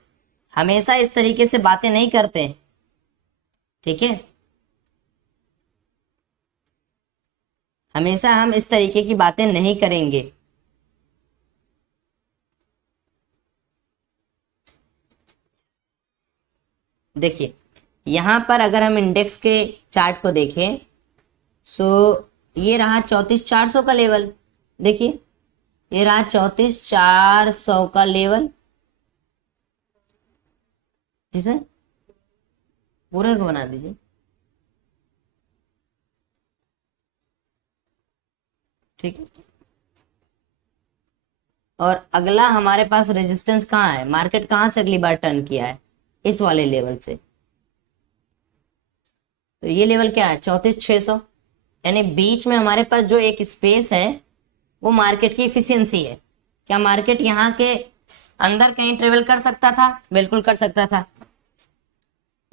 हमेशा इस तरीके से बातें नहीं करते, ठीक है? हमेशा हम इस तरीके की बातें नहीं करेंगे। देखिए, यहां पर अगर हम इंडेक्स के चार्ट को देखें, सो ये रहा 34,400 का लेवल। देखिए, ये रहा 34,400 का लेवल। जी सर, पूरे को बना दीजिए, ठीक है। और अगला हमारे पास रेजिस्टेंस कहाँ है? मार्केट कहाँ से अगली बार टर्न किया है? इस वाले लेवल से। तो ये लेवल क्या है? 34,600। यानी बीच में हमारे पास जो एक स्पेस है वो मार्केट की इफिशियंसी है। क्या मार्केट यहाँ के अंदर कहीं ट्रेवल कर सकता था? बिल्कुल कर सकता था,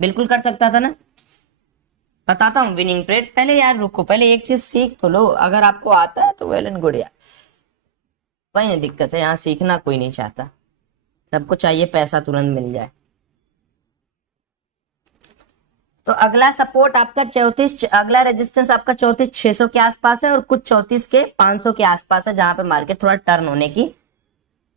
बिल्कुल कर सकता था ना। बताता हूँ विनिंग ट्रेड। पहले यार रुको, पहले एक चीज सीख तो लो। अगर आपको आता है तो वेल एंड गुड यार, कोई नहीं दिक्कत है, यहाँ सीखना कोई नहीं चाहता, सबको चाहिए पैसा तुरंत मिल जाए। तो अगला सपोर्ट आपका 34, अगला रेजिस्टेंस आपका 34,600 के आसपास है और कुछ 34,500 के आसपास है, जहां पे मार्केट थोड़ा टर्न होने की।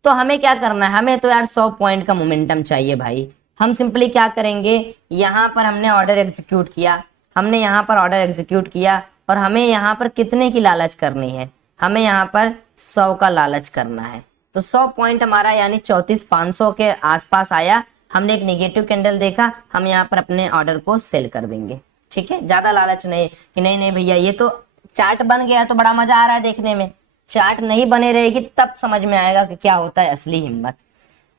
तो हमें क्या करना है? हमें तो यार 100 पॉइंट का मोमेंटम चाहिए भाई। हम सिंपली क्या करेंगे, यहां पर हमने ऑर्डर एग्जीक्यूट किया, हमने यहां पर ऑर्डर एग्जीक्यूट किया, और हमें यहां पर कितने की लालच करनी है? हमें यहां पर 100 का लालच करना है। तो 100 पॉइंट हमारा यानी 34,500 के आसपास आया। हमने एक नेगेटिव कैंडल देखा, हम यहाँ पर अपने ऑर्डर को सेल कर देंगे, ठीक है। ज्यादा लालच नहीं कि नहीं नहीं भैया ये तो चार्ट बन गया तो बड़ा मजा आ रहा है देखने में। चार्ट नहीं बने रहेगी तब समझ में आएगा कि क्या होता है असली हिम्मत।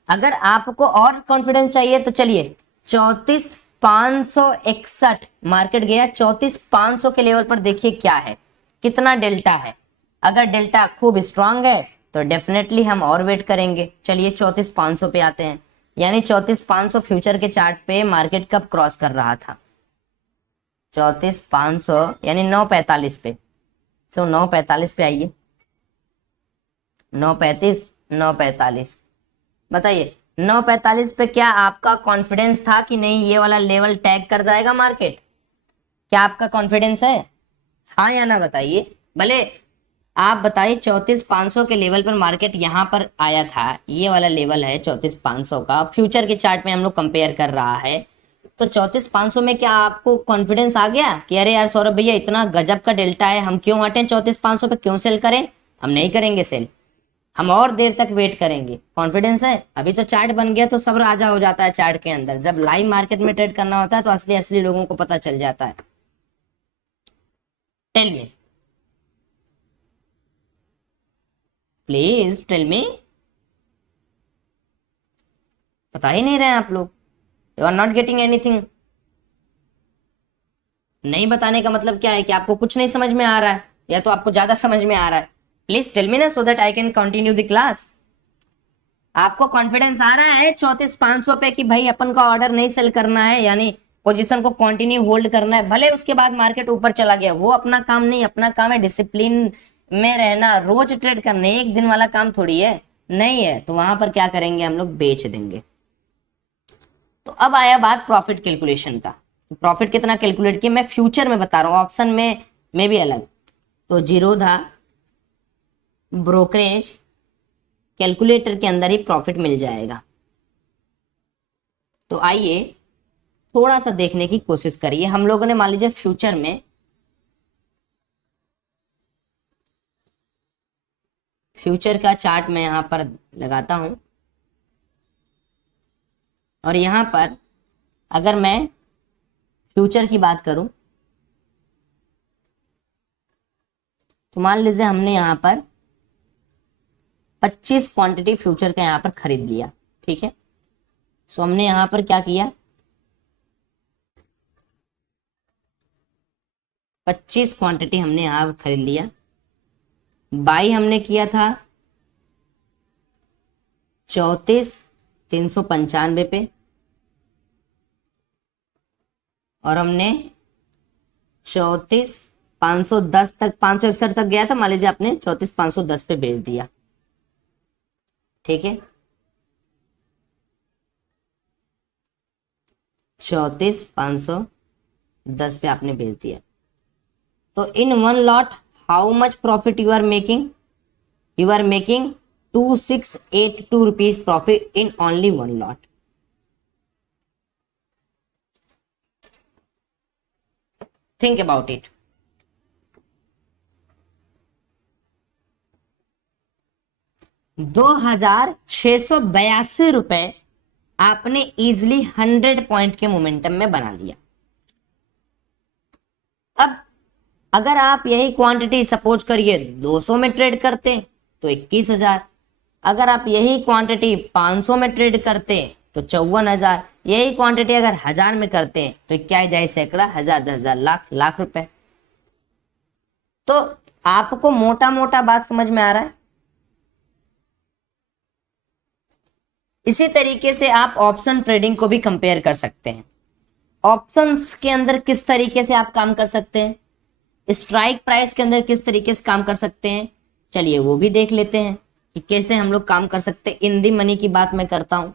अगर आपको और कॉन्फिडेंस चाहिए तो चलिए, 34,561 मार्केट गया, 34,500 के लेवल पर देखिए क्या है, कितना डेल्टा है। अगर डेल्टा खूब स्ट्रांग है तो डेफिनेटली हम और वेट करेंगे। चलिए 34,500 पे आते हैं। यानी 34,500 फ्यूचर के चार्ट पे मार्केट कब क्रॉस कर रहा था? 34,500 यानी 9:45 पे। तो 9:45 पे आइए, 9:35, 9:45। बताइए 9:45 पे क्या आपका कॉन्फिडेंस था कि नहीं ये वाला लेवल टैग कर जाएगा मार्केट? क्या आपका कॉन्फिडेंस है? हाँ या ना बताइए। भले आप बताइए, 34,500 के लेवल पर मार्केट यहाँ पर आया था, ये वाला लेवल है 34,500 का, फ्यूचर के चार्ट में हम लोग कंपेयर कर रहा है। तो 34,500 में क्या आपको कॉन्फिडेंस आ गया कि अरे यार सौरभ भैया इतना गजब का डेल्टा है, हम क्यों हटें 34,500 पे, क्यों सेल करें? हम नहीं करेंगे सेल, हम और देर तक वेट करेंगे। कॉन्फिडेंस है? अभी तो चार्ट बन गया तो सब राजा हो जाता है चार्ट के अंदर। जब लाइव मार्केट में ट्रेड करना होता है तो असली असली लोगों को पता चल जाता है। Tell me, please tell me. बता ही नहीं रहे हैं आप लोग, you are not getting anything. नहीं बताने का मतलब क्या है कि आपको कुछ नहीं समझ में आ रहा है या तो आपको ज्यादा समझ में आ रहा है। प्लीज टेल मी ना so that I can continue the class. आपको कॉन्फिडेंस आ रहा है 34,500 पे कि भाई अपन का ऑर्डर नहीं सेल करना है, यानी पोजीशन को कंटिन्यू होल्ड करना है, भले उसके बाद मार्केट ऊपर चला गया, वो अपना काम नहीं, अपना काम है डिसिप्लिन में रहना, रोज ट्रेड करना, एक दिन वाला काम थोड़ी है, नहीं है तो वहां पर क्या करेंगे हम लोग, बेच देंगे। तो अब आया बात प्रॉफिट कैलकुलेशन का। प्रॉफिट कितना कैलकुलेट किया, मैं फ्यूचर में बता रहा हूँ, ऑप्शन में भी अलग। तो जीरोधा ब्रोकरेज कैलकुलेटर के अंदर ही प्रॉफिट मिल जाएगा। तो आइए थोड़ा सा देखने की कोशिश करिए। हम लोगों ने मान लीजिए फ्यूचर में, फ्यूचर का चार्ट मैं यहां पर लगाता हूं, और यहां पर अगर मैं फ्यूचर की बात करूं तो मान लीजिए हमने यहां पर 25 क्वांटिटी फ्यूचर का यहां पर खरीद लिया, ठीक है। सो हमने यहां पर क्या किया, 25 क्वांटिटी हमने यहां खरीद लिया। बाई हमने किया था 34,395 पे, और हमने 34,510 तक, 561 तक गया था, मान लीजिए आपने 34,510 पे बेच दिया, ठीक है। 34,510 पे आपने बेच दिया। तो in one lot how much profit you are making, you are making 2682 rupees profit in only one lot. Think about it. ₹2,682 आपने इजिली 100 पॉइंट के मोमेंटम में बना लिया। अब अगर आप यही क्वांटिटी सपोज करिए 200 में ट्रेड करते तो 21,000, अगर आप यही क्वांटिटी 500 में ट्रेड करते तो 54,000, यही क्वांटिटी अगर 1,000 में करते तो क्या जाए, सैकड़ा, हजार, 10,000, लाख, लाख रुपए। तो आपको मोटा मोटा बात समझ में आ रहा है। इसी तरीके से आप ऑप्शन ट्रेडिंग को भी कंपेयर कर सकते हैं। ऑप्शंस के अंदर किस तरीके से आप काम कर सकते हैं, स्ट्राइक प्राइस के अंदर किस तरीके से काम कर सकते हैं, चलिए वो भी देख लेते हैं कि कैसे हम लोग काम कर सकते हैं। इन दी मनी की बात मैं करता हूं।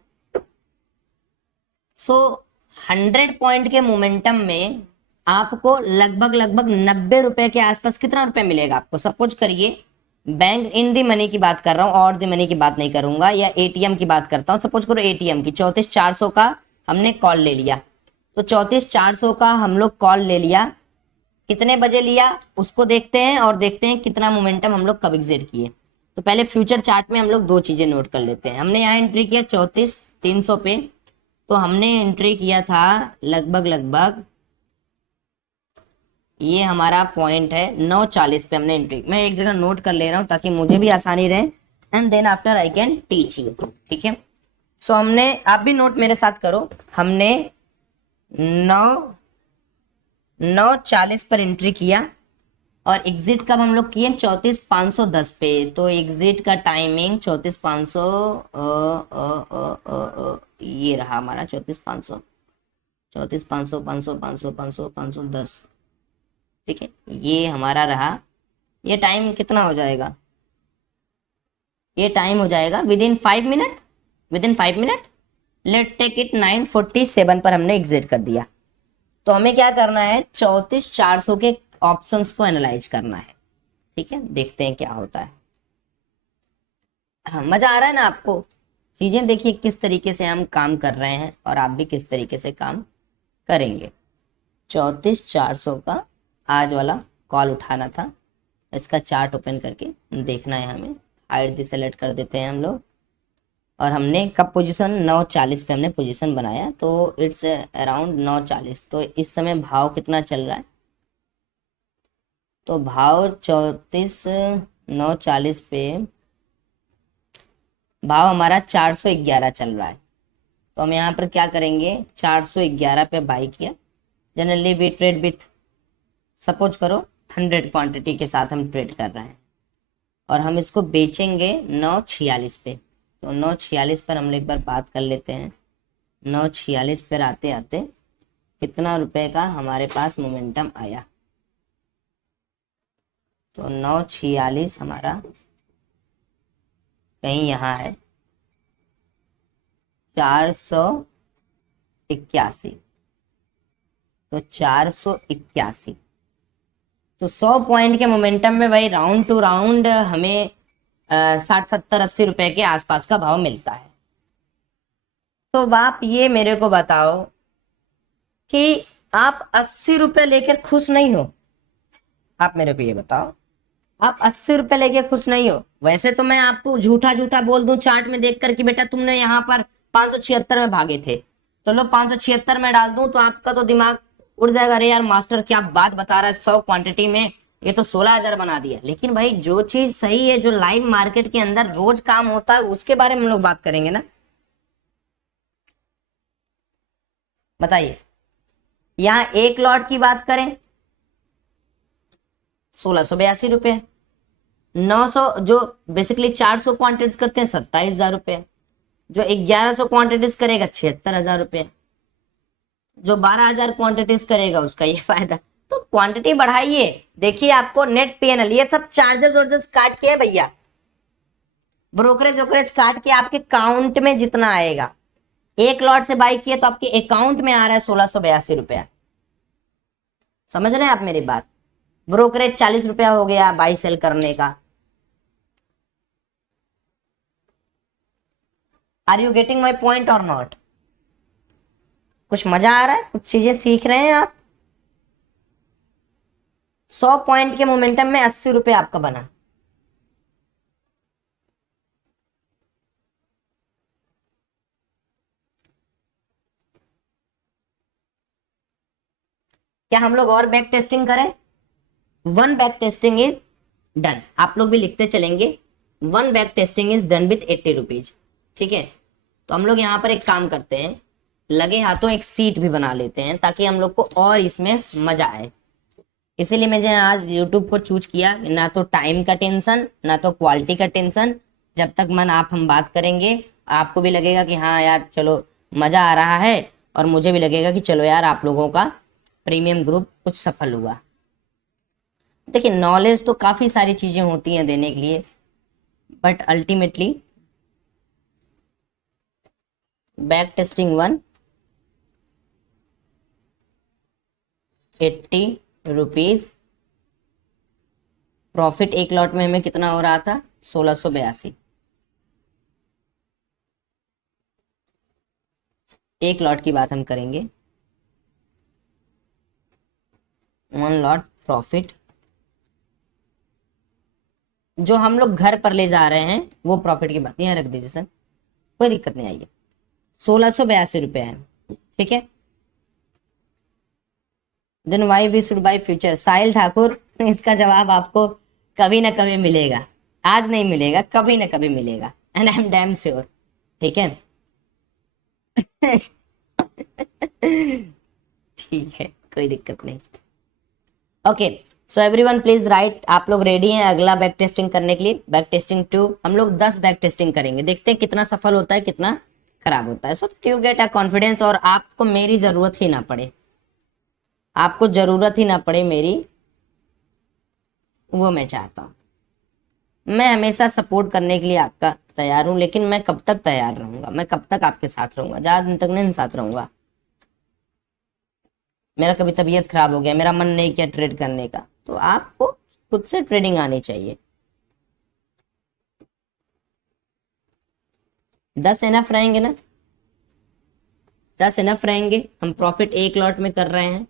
सो 100 पॉइंट के मोमेंटम में आपको लगभग लगभग 90 रुपए के आसपास कितना रुपए मिलेगा आपको, सपोज करिए बैंक इन दी मनी की बात कर रहा हूं, और दी मनी की बात नहीं करूंगा, या एटीएम की बात करता हूं। सपोज करो एटीएम की 34,400 का हमने कॉल ले लिया, तो 34,400 का हम लोग कॉल ले लिया, कितने बजे लिया उसको देखते हैं, और देखते हैं कितना मोमेंटम हम लोग कब एग्जिट किए। तो पहले फ्यूचर चार्ट में हम लोग दो चीजें नोट कर लेते हैं। हमने यहाँ एंट्री किया 34,300 पे, तो हमने एंट्री किया था लगभग लगभग, ये हमारा पॉइंट है 9:40 पे हमने एंट्री, मैं एक जगह नोट कर ले रहा हूं ताकि मुझे भी आसानी रहे, and then after I can teach you, ठीक है। सो हमने, आप भी नोट मेरे साथ करो, हमने 9:40 पर एंट्री किया, और एग्जिट कब हम लोग किए, 34,510 पे। तो एग्जिट का टाइमिंग 34,500, ये रहा हमारा 34,500, 34,500, 500, 500, 500, 510, ठीक है, ये हमारा रहा। ये टाइम कितना हो जाएगा, ये टाइम हो जाएगा within 5 minute, within 5 minute. Let take it 9:47 पर हमने एग्जिट कर दिया। तो हमें क्या करना है, 34,400 के ऑप्शंस को एनालाइज करना है, ठीक है। देखते हैं क्या होता है। हाँ, मजा आ रहा है ना आपको, चीजें देखिए किस तरीके से हम काम कर रहे हैं, और आप भी किस तरीके से काम करेंगे। 34,400 का आज वाला कॉल उठाना था, इसका चार्ट ओपन करके देखना है हमें, हाइड दी सेलेक्ट कर देते हैं हम लोग, और हमने कब पोजीशन 9:40 पे हमने पोजीशन बनाया, तो इट्स अराउंड 9:40। तो इस समय भाव कितना चल रहा है, तो भाव 34,940 पे भाव हमारा 411 चल रहा है। तो तो हम यहाँ पर क्या करेंगे, 411 पे बाई किया। Generally we trade with, suppose करो 100 क्वांटिटी के साथ हम ट्रेड कर रहे हैं और हम इसको बेचेंगे 946 पे। तो 946 पर हम लोग एक बार बात कर लेते हैं। 946 पर आते आते कितना रुपए का हमारे पास मोमेंटम आया। तो 946 हमारा कहीं यहाँ है 481। तो 481, तो 100 पॉइंट के मोमेंटम में भाई राउंड टू राउंड हमें 60 70 80 रुपए के आसपास का भाव मिलता है। तो आप ये मेरे को बताओ कि आप 80 रुपए लेकर खुश नहीं हो? आप मेरे को ये बताओ, आप 80 रुपए लेके खुश नहीं हो? वैसे तो मैं आपको झूठा झूठा बोल दूं चार्ट में देखकर कि बेटा तुमने यहाँ पर 576 में भागे थे, तो लो 576 में डाल दूं तो आपका तो दिमाग उड़ जाएगा, अरे यार मास्टर क्या बात बता रहा है, 100 क्वांटिटी में ये तो 16,000 बना दिया। लेकिन भाई जो चीज सही है, जो लाइव मार्केट के अंदर रोज काम होता है, उसके बारे में हम लोग बात करेंगे ना। बताइए, यहाँ एक लॉट की बात करें 1682 रुपये, 900 जो बेसिकली 400 क्वांटिटीज करते हैं 27,000 रुपये, जो 1100 क्वांटिटीज करेगा 76,000 रुपये, जो 12,000 क्वांटिटीज करेगा उसका ये फायदा। तो क्वांटिटी बढ़ाइए, देखिए आपको नेट पीएनएल, ये सब चार्जेस वर्जेस काट के है भैया, ब्रोकरेज वोकरेज काट के आपके काउंट में जितना आएगा, एक लॉट से बाई किए तो आपके अकाउंट में आ रहा है 1682 रुपया। समझ रहे हैं आप मेरी बात? ब्रोकरेज 40 रुपया हो गया बाई सेल करने का। Are you getting my point और नॉट? कुछ मजा आ रहा है? कुछ चीजें सीख रहे हैं आप? 100 पॉइंट के मोमेंटम में 80 रुपये आपका बना। क्या हम लोग और बैक टेस्टिंग करें? One back testing is done, आप लोग भी लिखते चलेंगे, one back testing is done with 80 rupees. ठीक है, तो हम लोग यहाँ पर एक काम करते हैं, लगे हाथों एक सीट भी बना लेते हैं ताकि हम लोग को और इसमें मजा आए। इसीलिए मैंने आज यूट्यूब को चूज किया, ना तो टाइम का टेंशन ना तो क्वालिटी का टेंशन। जब तक मन आप हम बात करेंगे आपको भी लगेगा कि हाँ यार चलो मजा आ रहा है, और मुझे भी लगेगा कि चलो यार आप लोगों का प्रीमियम ग्रुप कुछ सफल हुआ। देखिए नॉलेज तो काफी सारी चीजें होती हैं देने के लिए, but ultimately back testing 1 80 rupees, profit एक लॉट में हमें कितना हो रहा था 1682। एक लॉट की बात हम करेंगे, वन लॉट प्रॉफिट जो हम लोग घर पर ले जा रहे हैं वो प्रॉफिट की बात यहाँ रख दीजिए सर, कोई दिक्कत नहीं आइए। 1682 रुपये है, ठीक है। Then why we should buy future? Sahil Thakur, इसका जवाब आपको कभी ना कभी मिलेगा, आज नहीं मिलेगा, कभी ना कभी मिलेगा, and I am damn sure. ठीक है ठीक है, कोई दिक्कत नहीं। Okay so everyone please right, आप लोग रेडी हैं अगला बैक टेस्टिंग करने के लिए? बैक टेस्टिंग 2 हम लोग 10 बैक टेस्टिंग करेंगे, देखते हैं कितना सफल होता है कितना खराब होता है। So you get a confidence, और आपको मेरी जरूरत ही ना पड़े, आपको जरूरत ही ना पड़े मेरी, वो मैं चाहता हूँ। मैं हमेशा सपोर्ट करने के लिए आपका तैयार हूं, लेकिन मैं कब तक तैयार रहूंगा, मैं कब तक आपके साथ रहूंगा? ज्यादा दिन तक नहीं साथ रहूंगा। मेरा कभी तबीयत खराब हो गया, मेरा मन नहीं किया ट्रेड करने का, तो आपको खुद से ट्रेडिंग आनी चाहिए। 10 इनफ रहेंगे ना? 10 इनफ रहेंगे, हम प्रॉफिट एक लॉट में कर रहे हैं।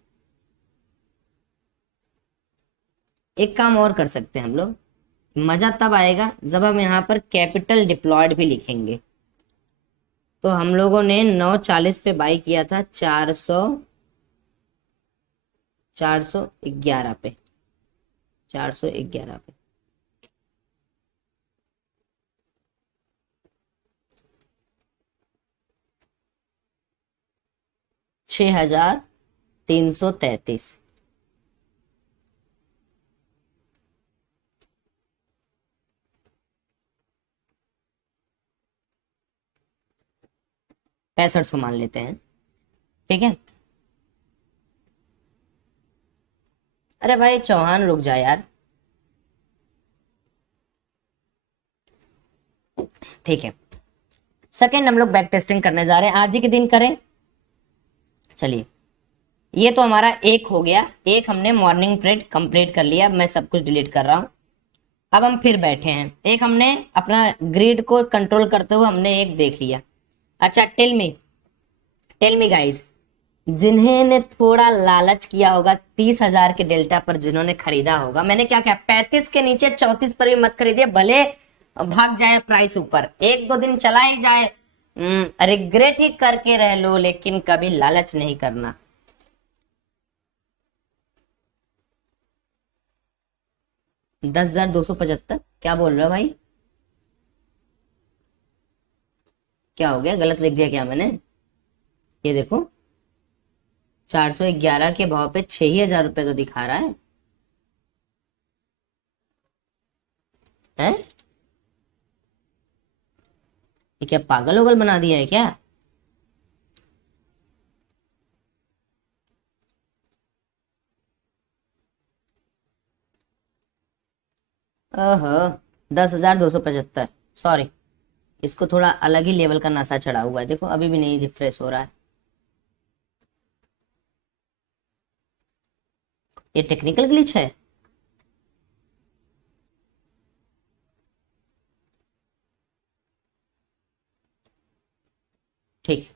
एक काम और कर सकते हैं हम लोग, मजा तब आएगा जब हम यहाँ पर कैपिटल डिप्लॉयड भी लिखेंगे। तो हम लोगों ने 940 पे बाई किया था, 411 पे, 411 पे। 6333। पैंसठ सौ मान लेते हैं, ठीक है। अरे भाई चौहान रुक जा यार, ठीक है। सेकंड हम लोग बैक टेस्टिंग करने जा रहे हैं, आज ही के दिन करें। चलिए, ये तो हमारा एक हो गया, एक हमने मॉर्निंग ट्रेड कंप्लीट कर लिया। मैं सब कुछ डिलीट कर रहा हूं। अब हम फिर बैठे हैं, एक हमने अपना ग्रिड को कंट्रोल करते हुए हमने एक देख लिया। अच्छा, टेल मी गाइस, जिन्हें ने थोड़ा लालच किया होगा 30,000 के डेल्टा पर, जिन्होंने खरीदा होगा, मैंने क्या किया, 35 के नीचे 34 पर भी मत खरीदिए, भले भाग जाए प्राइस ऊपर, एक दो दिन चला ही जाए, रिग्रेट ही करके रह लो, लेकिन कभी लालच नहीं करना। $10,275 क्या बोल रहे हो भाई? क्या हो गया, गलत लिख दिया क्या मैंने? ये देखो, 411 के भाव पे 6,000 रुपये तो दिखा रहा है, हैं? ये क्या पागल उगल बना दिया है क्या? ओहो, 10,275, सॉरी, इसको थोड़ा अलग ही लेवल का नशा चढ़ा हुआ है। देखो अभी भी नहीं रिफ्रेश हो रहा है, ये टेक्निकल ग्लिच है। ठीक,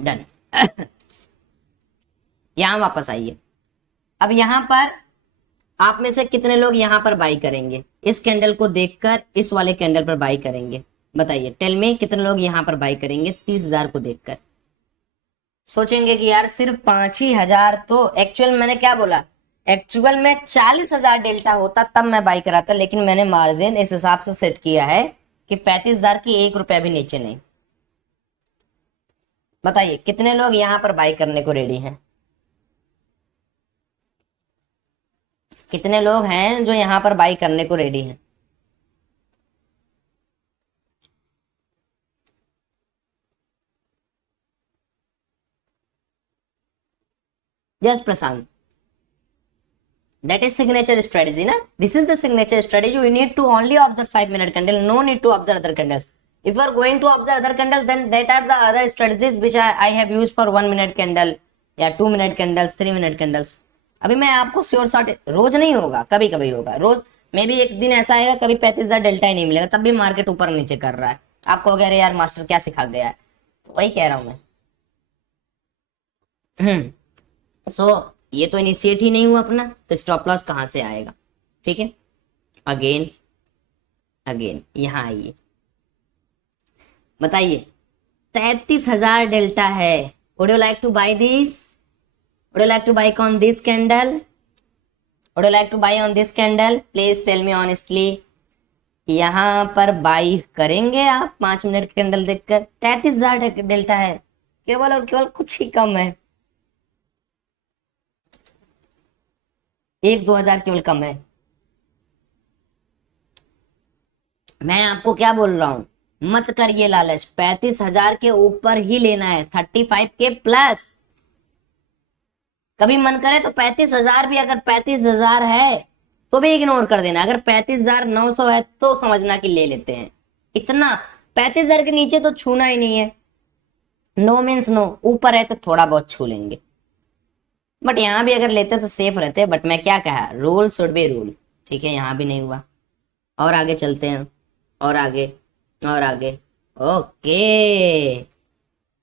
डन। यहां वापस आइए। अब यहां पर आप में से कितने लोग यहां पर बाई करेंगे, इस कैंडल को देखकर इस वाले कैंडल पर बाई करेंगे? बताइए, टेल में कितने लोग यहां पर बाई करेंगे 30,000 को देखकर? सोचेंगे कि यार सिर्फ 5,000 तो, एक्चुअल मैंने क्या बोला, एक्चुअल में 40,000 डेल्टा होता तब मैं बाई कराता, लेकिन मैंने मार्जिन इस हिसाब से सेट किया है कि 35,000 की 1 रुपया भी नीचे नहीं। बताइए कितने लोग यहां पर बाई करने को रेडी हैं? कितने लोग हैं जो यहां पर बाई करने को रेडी हैं? Yes Prashant, that is signature strategy na, this is the signature strategy. You need to only observe 5 minute candle, no need to observe other candles. If you are going to observe other candles, then that are the other strategies which I have used for 1 minute candle या 2 minute candles, 3 minute candles. अभी मैं आपको sure shot, रोज नहीं होगा, कभी कभी होगा, रोज मे भी एक दिन ऐसा आएगा कभी 35,000 डेल्टा ही नहीं मिलेगा, तब भी मार्केट ऊपर नीचे कर रहा है, आपको अगर यार मास्टर क्या सिखा गया है, तो वही कह रहा हूं मैं। सो ये तो इनिशिएट ही नहीं हुआ अपना, तो स्टॉप लॉस कहां से आएगा? ठीक है, अगेन अगेन यहां आइए, बताइए 33,000 डेल्टा है। Would you like to buy this? Would you like to buy on this candle? Would you like to buy on this candle? Please tell me honestly, यहां पर बाई करेंगे आप 5 मिनट कैंडल देखकर? 33,000 delta है, केवल और केवल कुछ ही कम है, 1-2 हजार केवल कम है। मैं आपको क्या बोल रहा हूं, मत करिए लालच, 35,000 के ऊपर ही लेना है, 35 के प्लस। कभी मन करे तो 35,000 भी, अगर 35,000 है तो भी इग्नोर कर देना, अगर 35,900 है तो समझना कि ले लेते हैं। इतना 35,000 के नीचे तो छूना ही नहीं है, नो मीन्स नो, ऊपर है तो थोड़ा बहुत छू लेंगे, बट यहां भी अगर लेते तो सेफ रहते। बट मैं क्या कहा, रूल शुड बी रूल, ठीक है, यहां भी नहीं हुआ, और आगे चलते हैं, और आगे और आगे। ओके,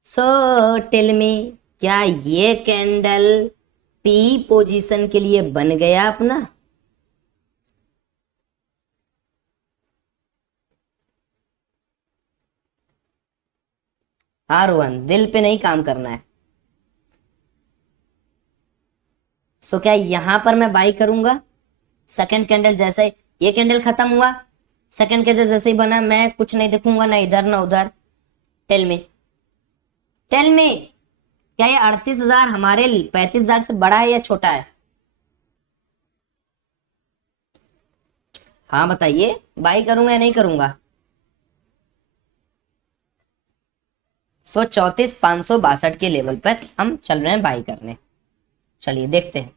सो टेल मी, क्या ये कैंडल पी पोजीशन के लिए बन गया अपना? R1 दिल पे नहीं काम करना है। सो क्या यहां पर मैं बाई करूंगा? सेकंड कैंडल जैसे ये कैंडल खत्म हुआ, सेकंड कैंडल जैसे ही बना, मैं कुछ नहीं देखूंगा, ना इधर ना उधर। टेल में, टेल में, क्या ये 38,000 हमारे 35,000 से बड़ा है या छोटा है? हाँ बताइए, बाई करूंगा या नहीं करूंगा? सो 34,562 के लेवल पर हम चल रहे हैं बाई करने। चलिए देखते हैं।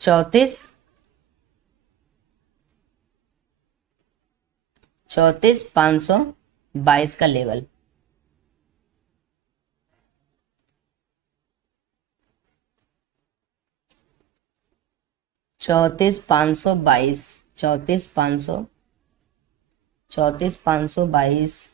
34,522 का लेवल। 34,522, 34,500, 34,522।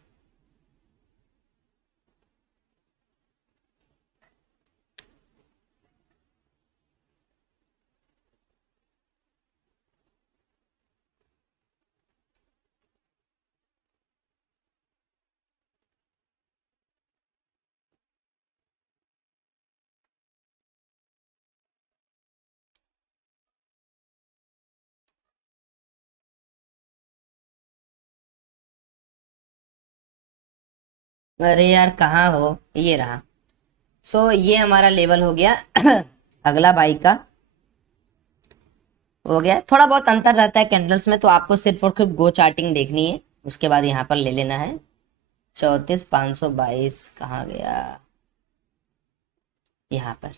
अरे यार कहाँ हो, ये रहा। सो ये हमारा लेवल हो गया। अगला बाई का हो गया। थोड़ा बहुत अंतर रहता है कैंडल्स में, तो आपको सिर्फ और सिर्फ गो चार्टिंग देखनी है, उसके बाद यहाँ पर ले लेना है। 34,522 कहाँ गया, यहाँ पर।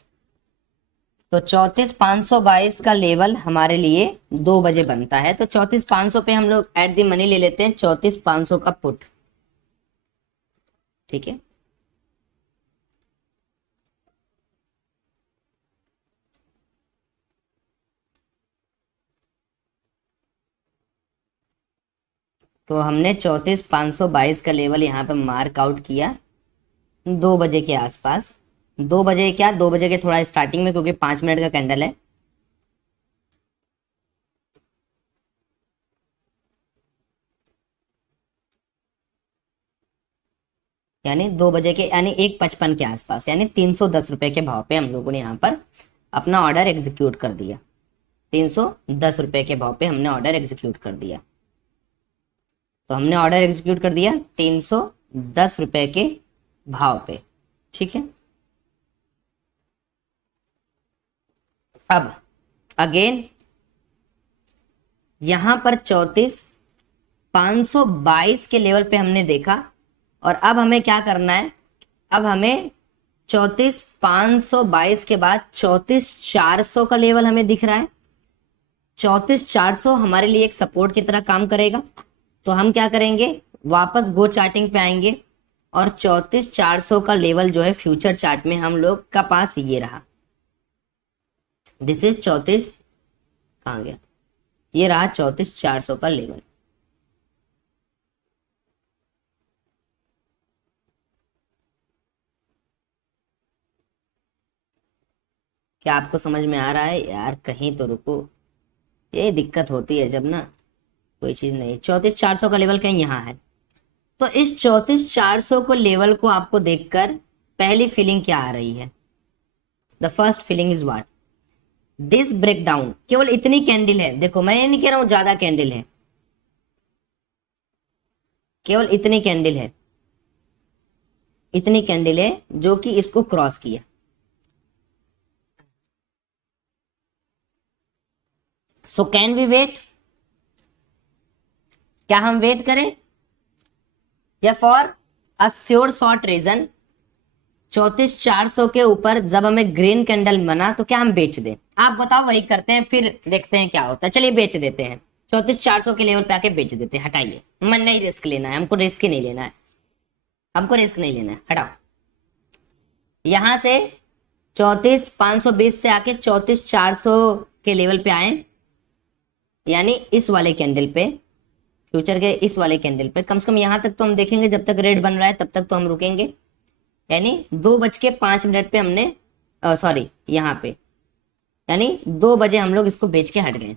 तो 34,522 का लेवल हमारे लिए 2 बजे बनता है। तो 34,500 पे हम लोग एट दी मनी ले लेते हैं 34,500 का पुट। ठीक है, तो हमने 34,522 का लेवल यहाँ पे मार्क आउट किया 2 बजे के आसपास। 2 बजे क्या, 2 बजे के थोड़ा स्टार्टिंग में, क्योंकि 5 मिनट का कैंडल है। यानी 2 बजे के, यानी 1:55 के आसपास, यानी 310 रुपए के भाव पे हम लोगों ने यहाँ पर अपना ऑर्डर एग्जीक्यूट कर दिया। 310 रुपए के भाव पे हमने ऑर्डर एग्जीक्यूट कर दिया। तो हमने ऑर्डर एग्जीक्यूट कर दिया 310 रुपए के भाव पे। ठीक है, अब अगेन यहां पर 34,522 के लेवल पे हमने देखा, और अब हमें क्या करना है? अब हमें 34,522 के बाद 34,400 का लेवल हमें दिख रहा है। 34,400 हमारे लिए एक सपोर्ट की तरह काम करेगा। तो हम क्या करेंगे, वापस गो चार्टिंग पे आएंगे, और 34,400 का लेवल जो है फ्यूचर चार्ट में हम लोग का पास ये रहा। दिस इज 34, कहाँ गया, ये रहा 34,400 का लेवल। क्या आपको समझ में आ रहा है यार? कहीं तो रुको, ये दिक्कत होती है जब ना कोई चीज नहीं। 34,400 का लेवल कहीं यहाँ है। तो इस 34,400 को लेवल को आपको देखकर पहली फीलिंग क्या आ रही है? The first feeling is what? This break down. केवल इतनी कैंडल है, देखो मैं ये नहीं कह रहा हूं ज्यादा कैंडल है, केवल इतनी कैंडल है, इतनी कैंडल है जो कि इसको क्रॉस किया। So can we wait? क्या हम वेट करें, या for a sure short reason 34,400 के ऊपर जब हमें ग्रीन कैंडल बना तो क्या हम बेच दें? आप बताओ, वही करते हैं, फिर देखते हैं क्या होता है। चलिए बेच देते हैं, 34,400 के लेवल पे आके बेच देते हैं। हटाइए, मन नहीं रिस्क लेना है हमको, रिस्क ही नहीं लेना है हमको, रिस्क नहीं लेना है, हटाओ। यहां से 34,520 से आके 34,400 के लेवल पे आए, यानी इस वाले कैंडल पे, फ्यूचर के इस वाले कैंडल पे। कम से कम यहां तक तो हम देखेंगे, जब तक रेड बन रहा है तब तक तो हम रुकेंगे। यानी 2:05 पे हमने, सॉरी यहाँ पे, यानी 2 बजे हम लोग इसको बेच के हट गए।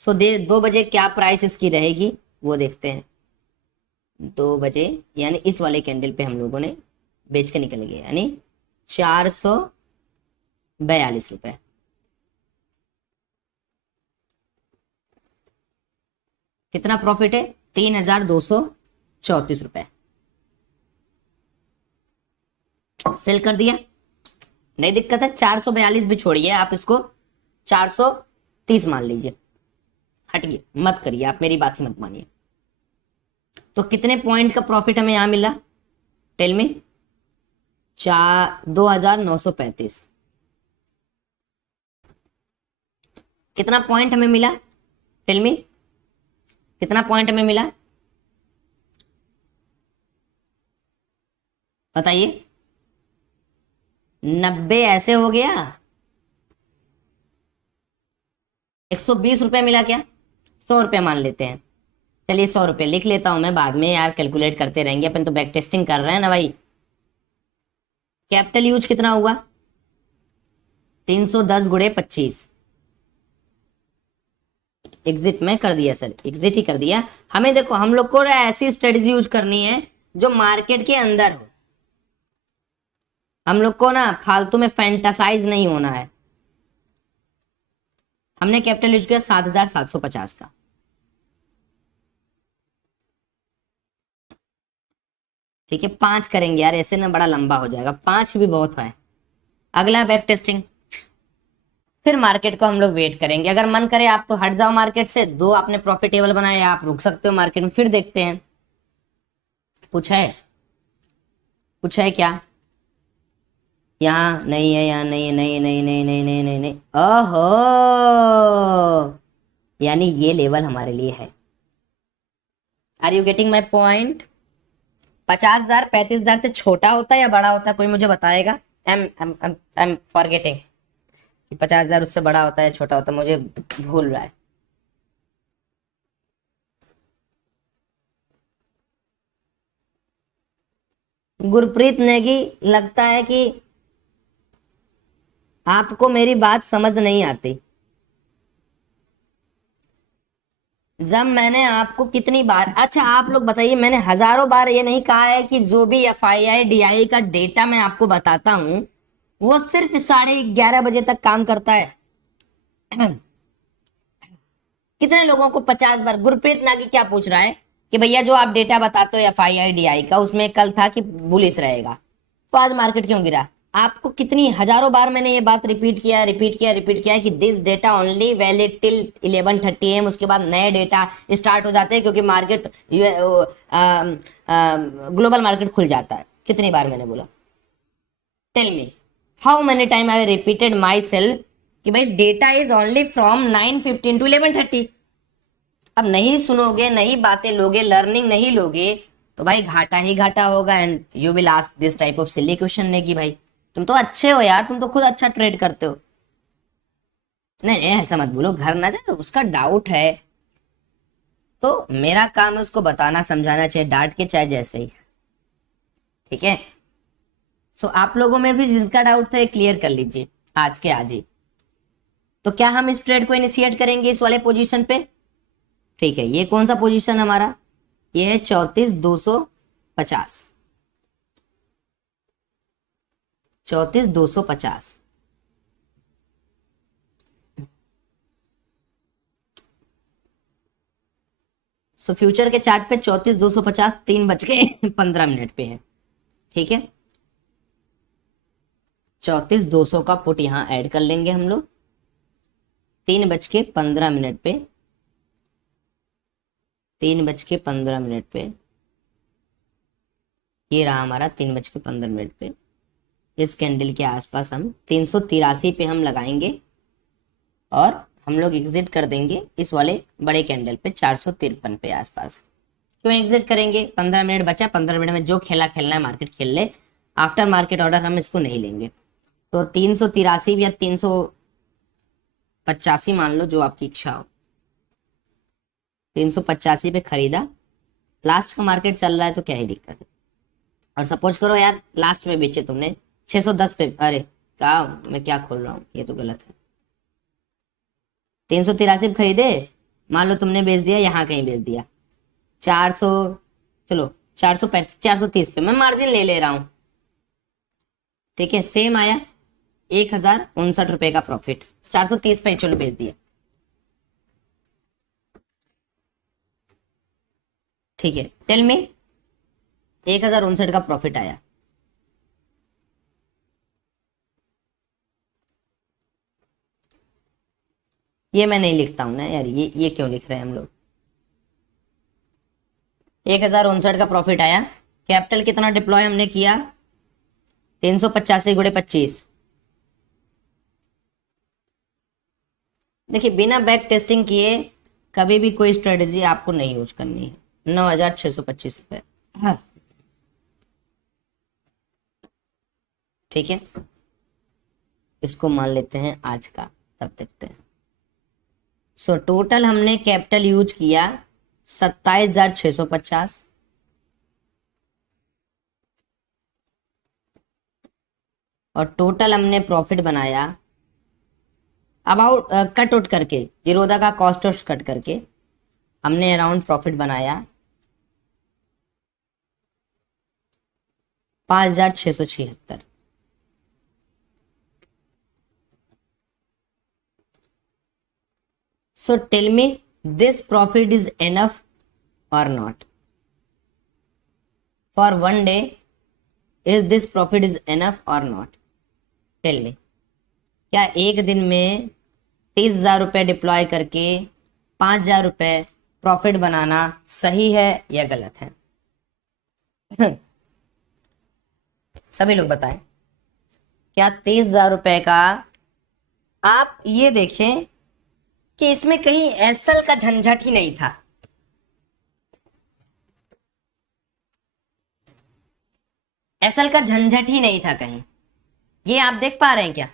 सो 2 बजे क्या प्राइस इसकी रहेगी वो देखते हैं। 2 बजे यानी इस वाले कैंडल पे हम लोगों ने बेच के निकल गए, यानी 442 रुपए। कितना प्रॉफिट है? 3,234 रुपए। सेल कर दिया, नहीं दिक्कत है। 442 भी छोड़िए, आप इसको 430 मान लीजिए। हटिए, मत करिए, आप मेरी बात ही मत मानिए। तो कितने पॉइंट का प्रॉफिट हमें यहां मिला? टेल में 2,935। कितना पॉइंट हमें मिला? टेल में कितना पॉइंट हमें मिला, बताइए। 90 ऐसे हो गया। 120 रुपए मिला क्या? 100 रुपए मान लेते हैं। चलिए 100 रुपए लिख लेता हूं मैं, बाद में यार कैलकुलेट करते रहेंगे, अपन तो बैक टेस्टिंग कर रहे हैं ना भाई। कैपिटल यूज कितना हुआ? 310 गुणे 25। एग्जिट में कर दिया सर, एग्जिट ही कर दिया। हमें देखो, हम लोग को ऐसी स्ट्रेटजी यूज करनी है जो मार्केट के अंदर हो। हम लोग को ना फालतू में फैंटासाइज नहीं होना है। हमने कैपिटल यूज किया 7,750 का। ठीक है, 5 करेंगे यार, ऐसे ना बड़ा लंबा हो जाएगा, 5 भी बहुत है। अगला बैक टेस्टिंग। फिर मार्केट को हम लोग वेट करेंगे, अगर मन करे आप तो हट जाओ मार्केट से, 2 आपने प्रॉफिटेबल बनाए, आप रुक सकते हो मार्केट में, फिर देखते हैं। कुछ है? कुछ है क्या? यहाँ नहीं है, यहाँ नहीं है, नहीं नहीं नहीं नहीं नहीं नहीं नहीं। ओहो, यानी ये लेवल हमारे लिए है। Are you getting my point? 50,000 35,000 से छोटा होता है या बड़ा होता है, कोई मुझे बताएगा? आई एम फॉरगेटिंग कि 50,000 उससे बड़ा होता है छोटा होता है, मुझे भूल रहा है। गुरप्रीत नेगी, लगता है कि आपको मेरी बात समझ नहीं आती। जब मैंने आपको कितनी बार, अच्छा आप लोग बताइए, मैंने हजारों बार ये नहीं कहा है कि जो भी FII DI का डेटा मैं आपको बताता हूं वो सिर्फ 11:30 बजे तक काम करता है? कितने लोगों को 50 बार? गुरप्रीत नागी क्या पूछ रहा है कि भैया जो आप डेटा बताते हो FII DI का, उसमें कल था कि बुलिश रहेगा, तो आज मार्केट क्यों गिरा? आपको कितनी हजारों बार मैंने ये बात रिपीट किया कि this data only valid till 11:30 AM, उसके बाद नए डेटा स्टार्ट हो जाते हैं क्योंकि मार्केट ग्लोबल मार्केट खुल जाता है। कितनी बार मैंने बोला? Tell me how many time I repeated myself कि भाई data is only from 9:15 to 11:30। अब नहीं सुनोगे, नहीं बातें लोगे, लर्निंग नहीं लोगे, तो भाई घाटा ही घाटा होगा। And you will ask this type of silly question ने कि भाई तुम तो अच्छे हो यार, तुम तो खुद अच्छा ट्रेड करते हो। नहीं नहीं, ऐसा मत बोलो, घर ना जाए, उसका डाउट है तो मेरा काम है उसको बताना समझाना, चाहिए डांट के चाहे जैसे ही। ठीक है, सो आप लोगों में भी जिसका डाउट था क्लियर कर लीजिए आज के आज ही। तो क्या हम इस ट्रेड को इनिशिएट करेंगे इस वाले पोजीशन पे? ठीक है, ये कौन सा पोजीशन हमारा? ये है 34,250। 34,250। सो फ्यूचर के चार्ट पे 34,250 3:15 पे है। ठीक है, 34,200 का पुट यहां ऐड कर लेंगे हम लोग 3:15 पे। 3:15 पे ये रहा हमारा 3:15 पे। इस कैंडल के आसपास हम 383 पे हम लगाएंगे और हम लोग एग्जिट कर देंगे इस वाले बड़े कैंडल पे 453 पे आसपास। क्यों एग्जिट करेंगे? 15 मिनट बचा, 15 मिनट में जो खेला खेलना है मार्केट खेल ले, आफ्टर मार्केट ऑर्डर हम इसको नहीं लेंगे। तो 383 या 385 मान लो, जो आपकी इच्छा हो। 385 पे खरीदा, लास्ट का मार्केट चल रहा है तो क्या ही दिक्कत है। और सपोज करो यार लास्ट में बेचे तुमने 610 पे, अरे क्या मैं क्या खोल रहा हूँ, ये तो गलत है। 383 पे खरीदे, मान लो तुमने बेच दिया, यहाँ कहीं बेच दिया 400, चलो 430 पे मैं मार्जिन ले ले रहा हूं। ठीक है, सेम आया 1,059 रुपए का प्रॉफिट, 430 पे चलो बेच दिया। ठीक है, टेल मी 1059 का प्रॉफिट आया। ये मैं नहीं लिखता हूं ना यार, ये क्यों लिख रहे हैं हम लोग। 1059 का प्रॉफिट आया। कैपिटल कितना डिप्लॉय हमने किया, 385 गुणे 25। देखिए बिना बैक टेस्टिंग किए कभी भी कोई स्ट्रेटेजी आपको नहीं यूज करनी है। 9625 रुपये, हाँ ठीक है, इसको मान लेते हैं आज का, तब देखते हैं। सो टोटल हमने कैपिटल यूज किया 27,650, और टोटल हमने प्रॉफिट बनाया अबाउट कट आउट करके, जीरोधा का कॉस्ट ऑफ कट करके हमने अराउंड प्रॉफिट बनाया 5,676। So tell me, this profit is enough or not? For one day, is this profit is enough or not? Tell me. क्या एक दिन में 30,000 रुपये डिप्लॉय करके 5,000 रुपये प्रॉफिट बनाना सही है या गलत है? सभी लोग बताएं, क्या 30,000 रुपये का, आप ये देखें कि इसमें कहीं एसएल का झंझट ही नहीं था। एसएल का झंझट ही नहीं था कहीं, ये आप देख पा रहे हैं क्या?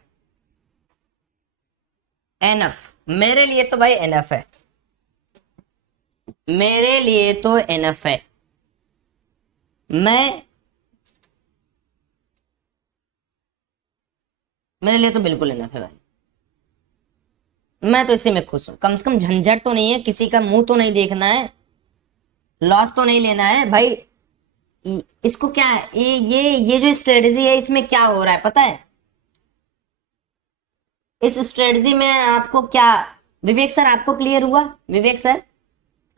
एनफ, मेरे लिए तो भाई एनफ है, मेरे लिए तो एनफ है। मेरे लिए तो बिल्कुल एनफ है भाई, मैं तो इसी में खुश हूं। कम से कम झंझट तो नहीं है, किसी का मुंह तो नहीं देखना है, लॉस तो नहीं लेना है भाई। इसको क्या है, ये जो स्ट्रेटजी है इसमें क्या हो रहा है पता है? इस स्ट्रेटजी में आपको क्या, विवेक सर आपको क्लियर हुआ? Vivek sir,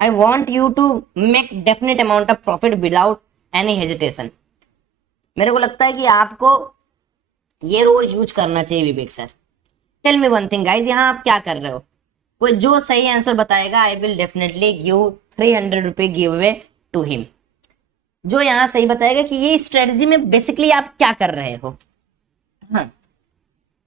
I want you to make definite amount of profit without any hesitation. मेरे को लगता है कि आपको ये रोज यूज करना चाहिए Vivek sir. Tell me one thing guys, यहाँ आप क्या कर रहे हो? कोई जो सही आंसर बताएगा आई विल डेफिनेटली गिव 300 रुपये गिव अवे टू हिम। जो यहाँ सही बताएगा कि ये स्ट्रेटजी में बेसिकली आप क्या कर रहे हो, हाँ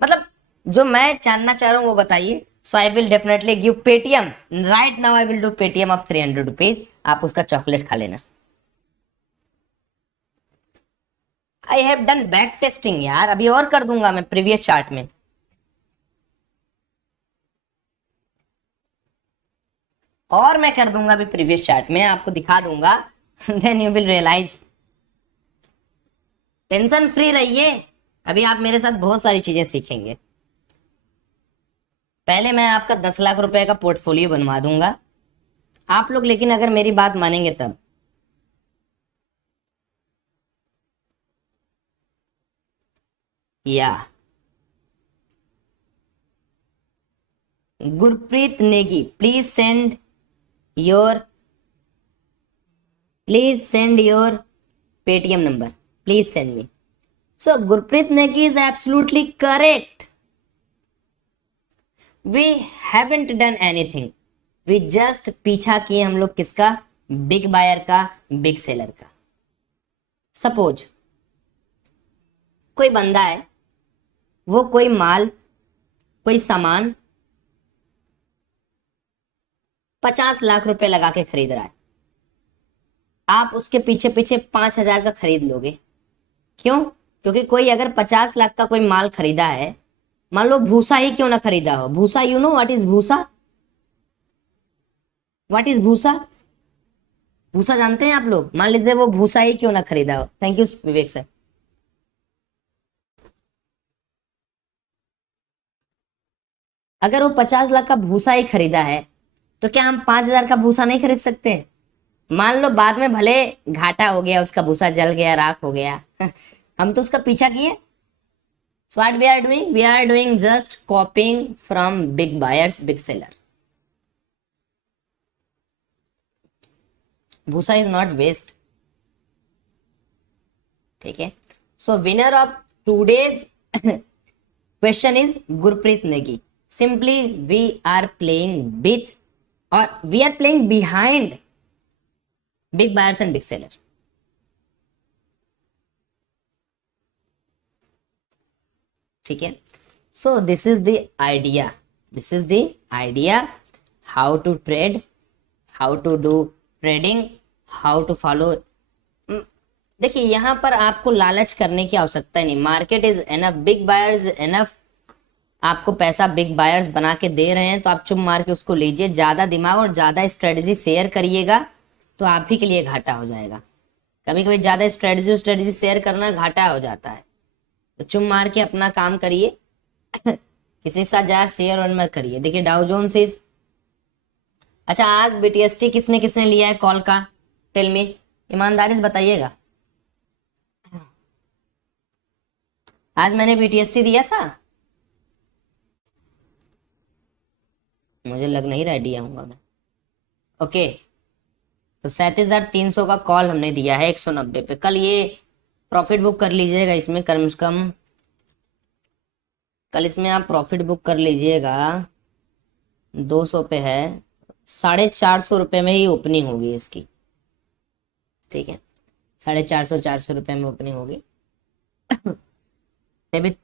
मतलब जो मैं जानना चाह रहा हूँ वो बताइए। So I will definitely give Paytm right now, I will do Paytm of 300 rupees, आप उसका चॉकलेट खा लेना। I have done back testing यार, अभी और कर दूंगा मैं प्रीवियस चार्ट में। और मैं कर दूंगा अभी प्रीवियस चार्ट में, आपको दिखा दूंगा। Then you will realise. Tension free रहिए, अभी आप मेरे साथ बहुत सारी चीजें सीखेंगे। पहले मैं आपका 10 लाख रुपए का पोर्टफोलियो बनवा दूंगा आप लोग, लेकिन अगर मेरी बात मानेंगे तब। या Gurpreet Negi, please send your Paytm number, please send me. So Gurpreet Negi is absolutely correct. We haven't done anything, we just पीछा किए हम लोग किसका? बिग बायर का, बिग सेलर का। सपोज कोई बंदा है, वो कोई माल, कोई सामान 50 लाख रुपए लगा के खरीद रहा है, आप उसके पीछे पीछे 5,000 का खरीद लोगे। क्यों? क्योंकि कोई अगर 50 लाख का कोई माल खरीदा है, मान लो भूसा ही क्यों ना खरीदा हो, भूसा, यू नो व्हाट इज भूसा? व्हाट इज भूसा? भूसा जानते हैं आप लोग? मान लीजिए वो भूसा ही क्यों ना खरीदा हो। Thank you Vivek sir. अगर वो 50 लाख का भूसा ही खरीदा है तो क्या हम 5,000 का भूसा नहीं खरीद सकते? मान लो बाद में भले घाटा हो गया, उसका भूसा जल गया, राख हो गया, हम तो उसका पीछा किए। So what we are doing? We are doing just copying from big buyers, big seller. भूसा इज नॉट वेस्ट, ठीक है। So winner of today's question is Gurpreet Negi. Simply we are playing with और we are playing behind big buyers and big seller. ठीक है। So this is the idea, this is the idea how to trade, how to do trading, how to follow. देखिए यहाँ पर आपको लालच करने की आवश्यकता नहीं, market is enough, big buyers enough, आपको पैसा बिग बायर्स बना के दे रहे हैं तो आप चुप मार के उसको लीजिए। ज्यादा दिमाग और ज्यादा स्ट्रेटजी शेयर करिएगा तो आप ही के लिए घाटा हो जाएगा। कभी कभी ज्यादा स्ट्रेटजी शेयर करना घाटा हो जाता है, तो चुप मार के अपना काम करिए किसी के साथ ज्यादा शेयर और मत करिए। देखिए डाउ जोन्स इज, अच्छा आज बीटीएसटी किसने किसने लिया है कॉल का, टेल मी, ईमानदारी से बताइएगा। आज मैंने बीटीएसटी दिया था, मुझे लग नहीं रहा दिया हूँ मैं। ओके, तो 37,300 का कॉल हमने दिया है 190 पे। कल ये प्रॉफिट बुक कर लीजिएगा इसमें, कम से कम कल इसमें आप प्रॉफिट बुक कर लीजिएगा। 200 पे है, 450 रुपये में ही ओपनिंग होगी इसकी, ठीक है। 450 रुपये में ओपनिंग होगी भी।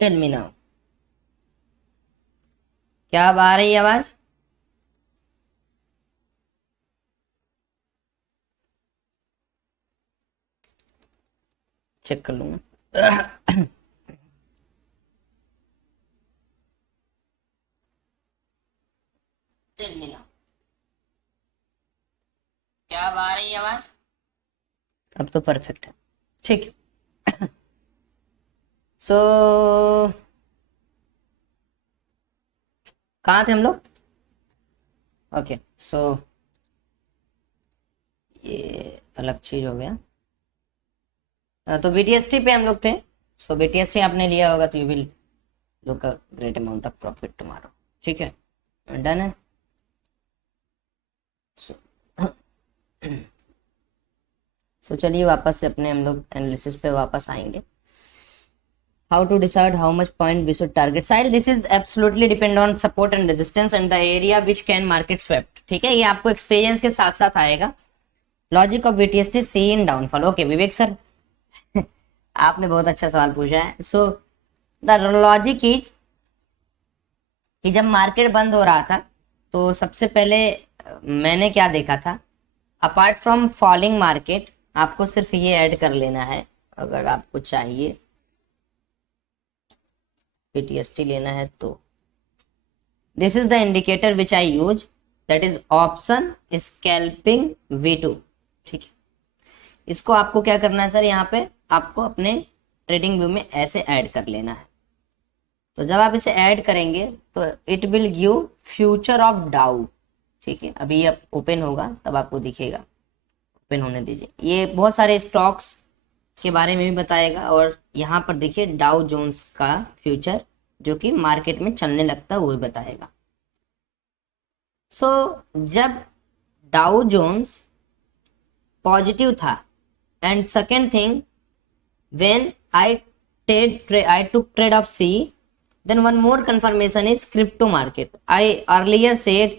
टेल मी नाउ, क्या अब आ रही है आवाज? चेक कर लूंगा टेल मी नाउ, क्या अब आ रही है आवाज? अब तो परफेक्ट है, ठीक। सो कहाँ थे हम लोग? ओके, सो ये अलग चीज हो गया। तो बीटीएसटी पे हम लोग थे। सो बीटीएसटी आपने लिया होगा तो you will look a great amount of profit tomorrow, ठीक है, डन है। सो चलिए वापस से अपने हम लोग एनालिसिस पे वापस आएंगे। How to decide how much point we should target, side this is absolutely depend on support and resistance and the area which can market swept, ठीक है। ये आपको एक्सपीरियंस के साथ साथ आएगा। Logic of BTST see in downfall, okay Vivek sir आपने बहुत अच्छा सवाल पूछा है। सो द लॉजिक इज कि जब मार्केट बंद हो रहा था तो सबसे पहले मैंने क्या देखा था, अपार्ट फ्रॉम फॉलिंग मार्केट आपको सिर्फ ये ऐड कर लेना है, अगर आपको चाहिए बीटीएसटी लेना है तो this is the indicator which I use, that is option scalping V2, ठीक है। इसको आपको क्या करना है सर, यहाँ पे आपको अपने ट्रेडिंग व्यू में ऐसे ऐड कर लेना है। तो जब आप इसे ऐड करेंगे तो it will give future of डाउ, ठीक है। अभी ये ओपन होगा तब आपको दिखेगा, ओपन होने दीजिए। ये बहुत सारे स्टॉक्स के बारे में भी बताएगा, और यहाँ पर देखिए डाउ जोन्स का फ्यूचर जो कि मार्केट में चलने लगता है वो भी बताएगा। सो जब डाउ जोन्स पॉजिटिव था, and second thing, when I took trade of C, then one more confirmation is crypto market. I earlier said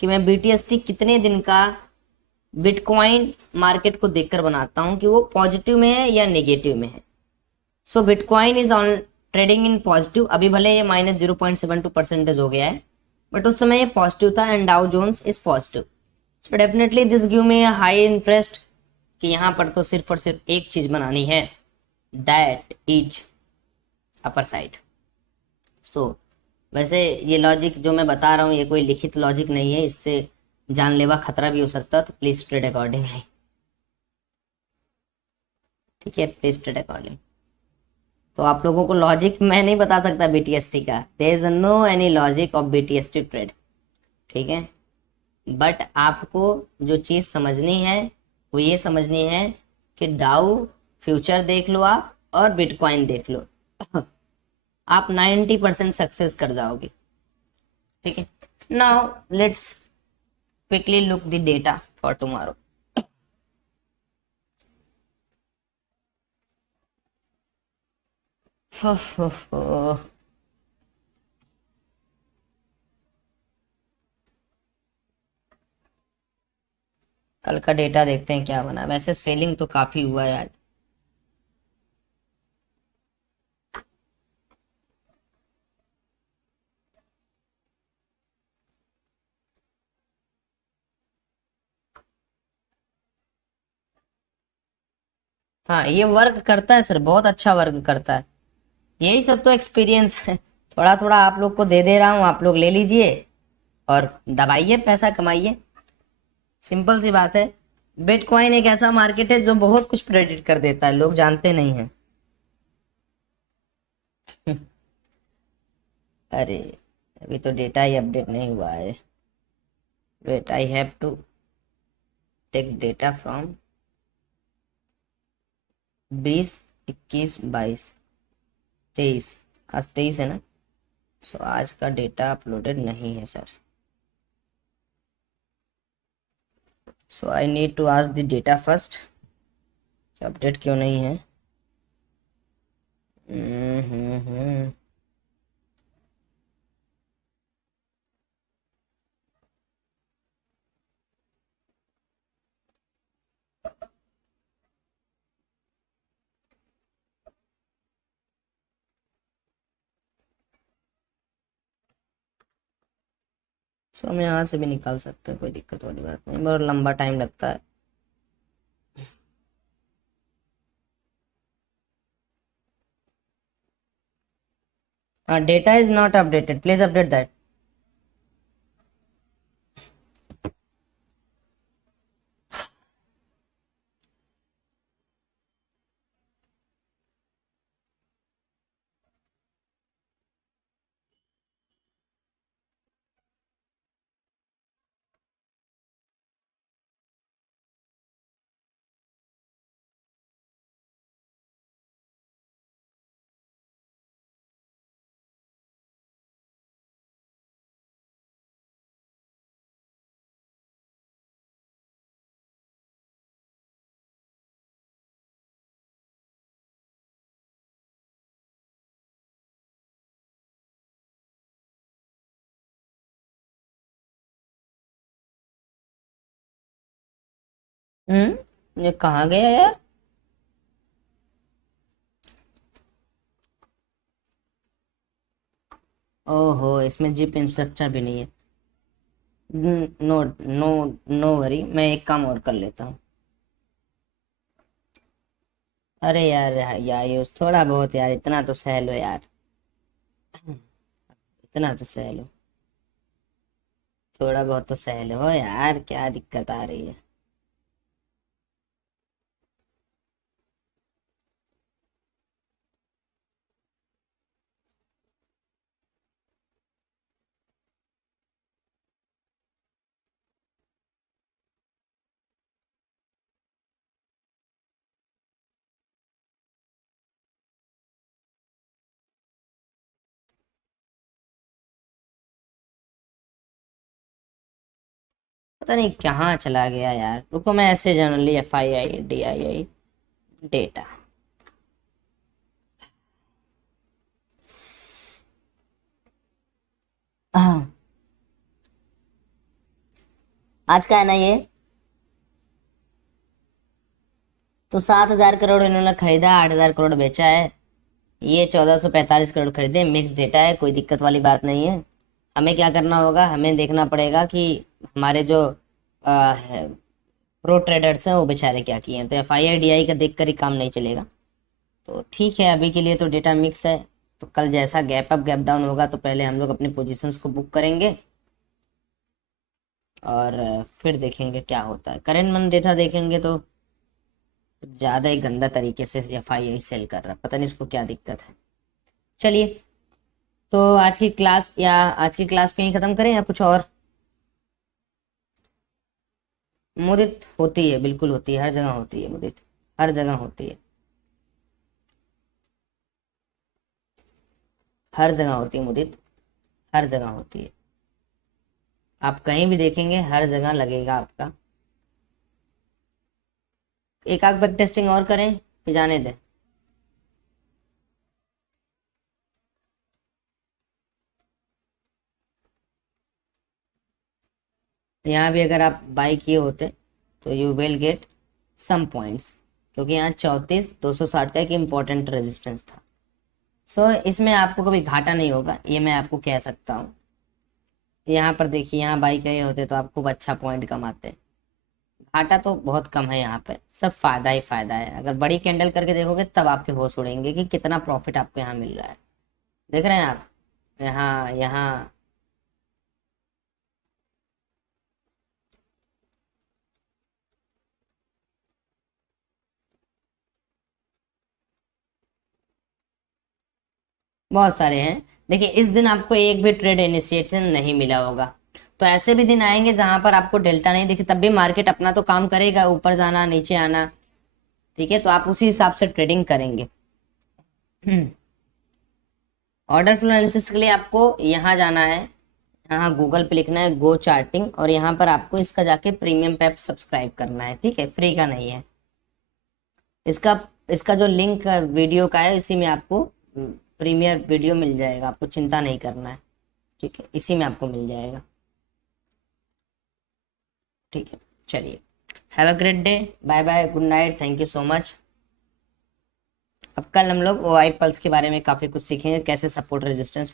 कि मैं BTST कितने दिन का बिटकॉइन मार्केट को देखकर बनाता हूं कि वो पॉजिटिव में है या नेगेटिव में है। So bitcoin is on trading in positive. अभी भले ये -0.72% हो गया है, बट उस समय ये पॉजिटिव था, and Dow Jones is positive. So definitely this give me high interest कि यहाँ पर तो सिर्फ और सिर्फ एक चीज बनानी है, दैट इज अपर साइड। सो वैसे ये लॉजिक जो मैं बता रहा हूँ ये कोई लिखित लॉजिक नहीं है, इससे जानलेवा खतरा भी हो सकता है, तो प्लीज ट्रेड अकॉर्डिंगली। ठीक है, प्लीज ट्रेड अकॉर्डिंग। तो आप लोगों को लॉजिक मैं नहीं बता सकता बीटीएसटी का, there is no any logic of BTST trade. ठीक है, बट आपको जो चीज़ समझनी है वो ये समझनी है कि डाउ फ्यूचर देख लो आप और बिटकॉइन देख लो आप 90% सक्सेस कर जाओगे। ठीक है, now let's quickly look the data for tomorrow. कल का डेटा देखते हैं क्या बना। वैसे सेलिंग तो काफी हुआ है आज। हाँ, ये वर्क करता है सर, बहुत अच्छा वर्क करता है। यही सब तो एक्सपीरियंस है। थोड़ा थोड़ा आप लोग को दे दे रहा हूँ, आप लोग ले लीजिए और दबाइए, पैसा कमाइए। सिंपल सी बात है। बिटकॉइन एक ऐसा मार्केट है जो बहुत कुछ प्रेडिक्ट कर देता है, लोग जानते नहीं हैं। अरे, अभी तो डेटा ही अपडेट नहीं हुआ है। Wait, I have to take data from 20, 21, 22, 23। आज 23 है ना, सो आज का डेटा अपलोडेड नहीं है sir. So I need to ask the data first, update क्यों नहीं है। हम्म। सो हम यहाँ से भी निकाल सकते हैं, कोई दिक्कत वाली बात नहीं, बहुत लंबा टाइम लगता है। हाँ, data is not updated, please update that. ये कहाँ गया यार। ओहो, इसमें जिप इंस्ट्रक्चर भी नहीं है। नो नो, नो वरी, मैं एक काम और कर लेता हूँ। अरे यार यार, ये थोड़ा बहुत यार, इतना तो सह लो यार, इतना तो सह लो, थोड़ा बहुत तो सह लो यार, क्या दिक्कत आ रही है। पता नहीं कहाँ चला गया यार, रुको मैं ऐसे जनरली FII DII डेटा। हाँ, आज का है ना ये। तो 7,000 करोड़ इन्होंने खरीदा, 8,000 करोड़ बेचा है। ये 1,445 करोड़ खरीदे, मिक्स डेटा है, कोई दिक्कत वाली बात नहीं है। हमें क्या करना होगा, हमें देखना पड़ेगा कि हमारे जो प्रो ट्रेडर्स हैं वो बेचारे क्या किए हैं। तो FII DI का देख कर ही काम नहीं चलेगा। तो ठीक है, अभी के लिए तो डेटा मिक्स है। तो कल जैसा गैप अप गैप डाउन होगा तो पहले हम लोग अपनी पोजीशंस को बुक करेंगे और फिर देखेंगे क्या होता है। करेंट मन डेटा देखेंगे तो ज़्यादा ही गंदा तरीके से FII सेल कर रहा है, पता नहीं उसको क्या दिक्कत है। चलिए, तो आज की क्लास कहीं ख़त्म करें या कुछ और। मुदित होती है, बिल्कुल होती है, हर जगह होती है मुदित, हर जगह होती है, हर जगह होती है मुदित, हर जगह होती है। आप कहीं भी देखेंगे हर जगह लगेगा आपका। एक आध बैक टेस्टिंग और करें कि जाने दें। यहाँ भी अगर आप बाई किए होते तो you will get some points, क्योंकि यहाँ 34,260 का एक इम्पोर्टेंट रेजिस्टेंस था। सो इसमें आपको कभी घाटा नहीं होगा, ये मैं आपको कह सकता हूँ। यहाँ पर देखिए, यहाँ बाई करे होते तो आप खूब अच्छा पॉइंट कमाते। घाटा तो बहुत कम है यहाँ पे, सब फायदा ही फायदा है। अगर बड़ी कैंडल करके देखोगे तब आपके होश उड़ेंगे कि कितना प्रॉफिट आपको यहाँ मिल रहा है। देख रहे हैं आप, यहाँ यहाँ बहुत सारे हैं। देखिए, इस दिन आपको एक भी ट्रेड इनिशिएशन नहीं मिला होगा। तो ऐसे भी दिन आएंगे जहां पर आपको डेल्टा नहीं दिखे, तब भी मार्केट अपना तो काम करेगा, ऊपर जाना नीचे आना। ठीक है, तो आप उसी हिसाब से ट्रेडिंग करेंगे। ऑर्डर फ्लो एनालिसिस के लिए आपको यहाँ जाना है, यहाँ गूगल पे लिखना है गो चार्टिंग, और यहाँ पर आपको इसका जाके प्रीमियम पैप सब्सक्राइब करना है। ठीक है, फ्री का नहीं है। इसका इसका जो लिंक वीडियो का है, इसी में आपको प्रीमियर वीडियो मिल जाएगा, आपको चिंता नहीं करना है। ठीक है, इसी में आपको मिल जाएगा। ठीक है, चलिए, have a great day, bye bye, good night, thank you so much. अब कल हम लोग OI पल्स के बारे में काफ़ी कुछ सीखेंगे, कैसे सपोर्ट रेजिस्टेंस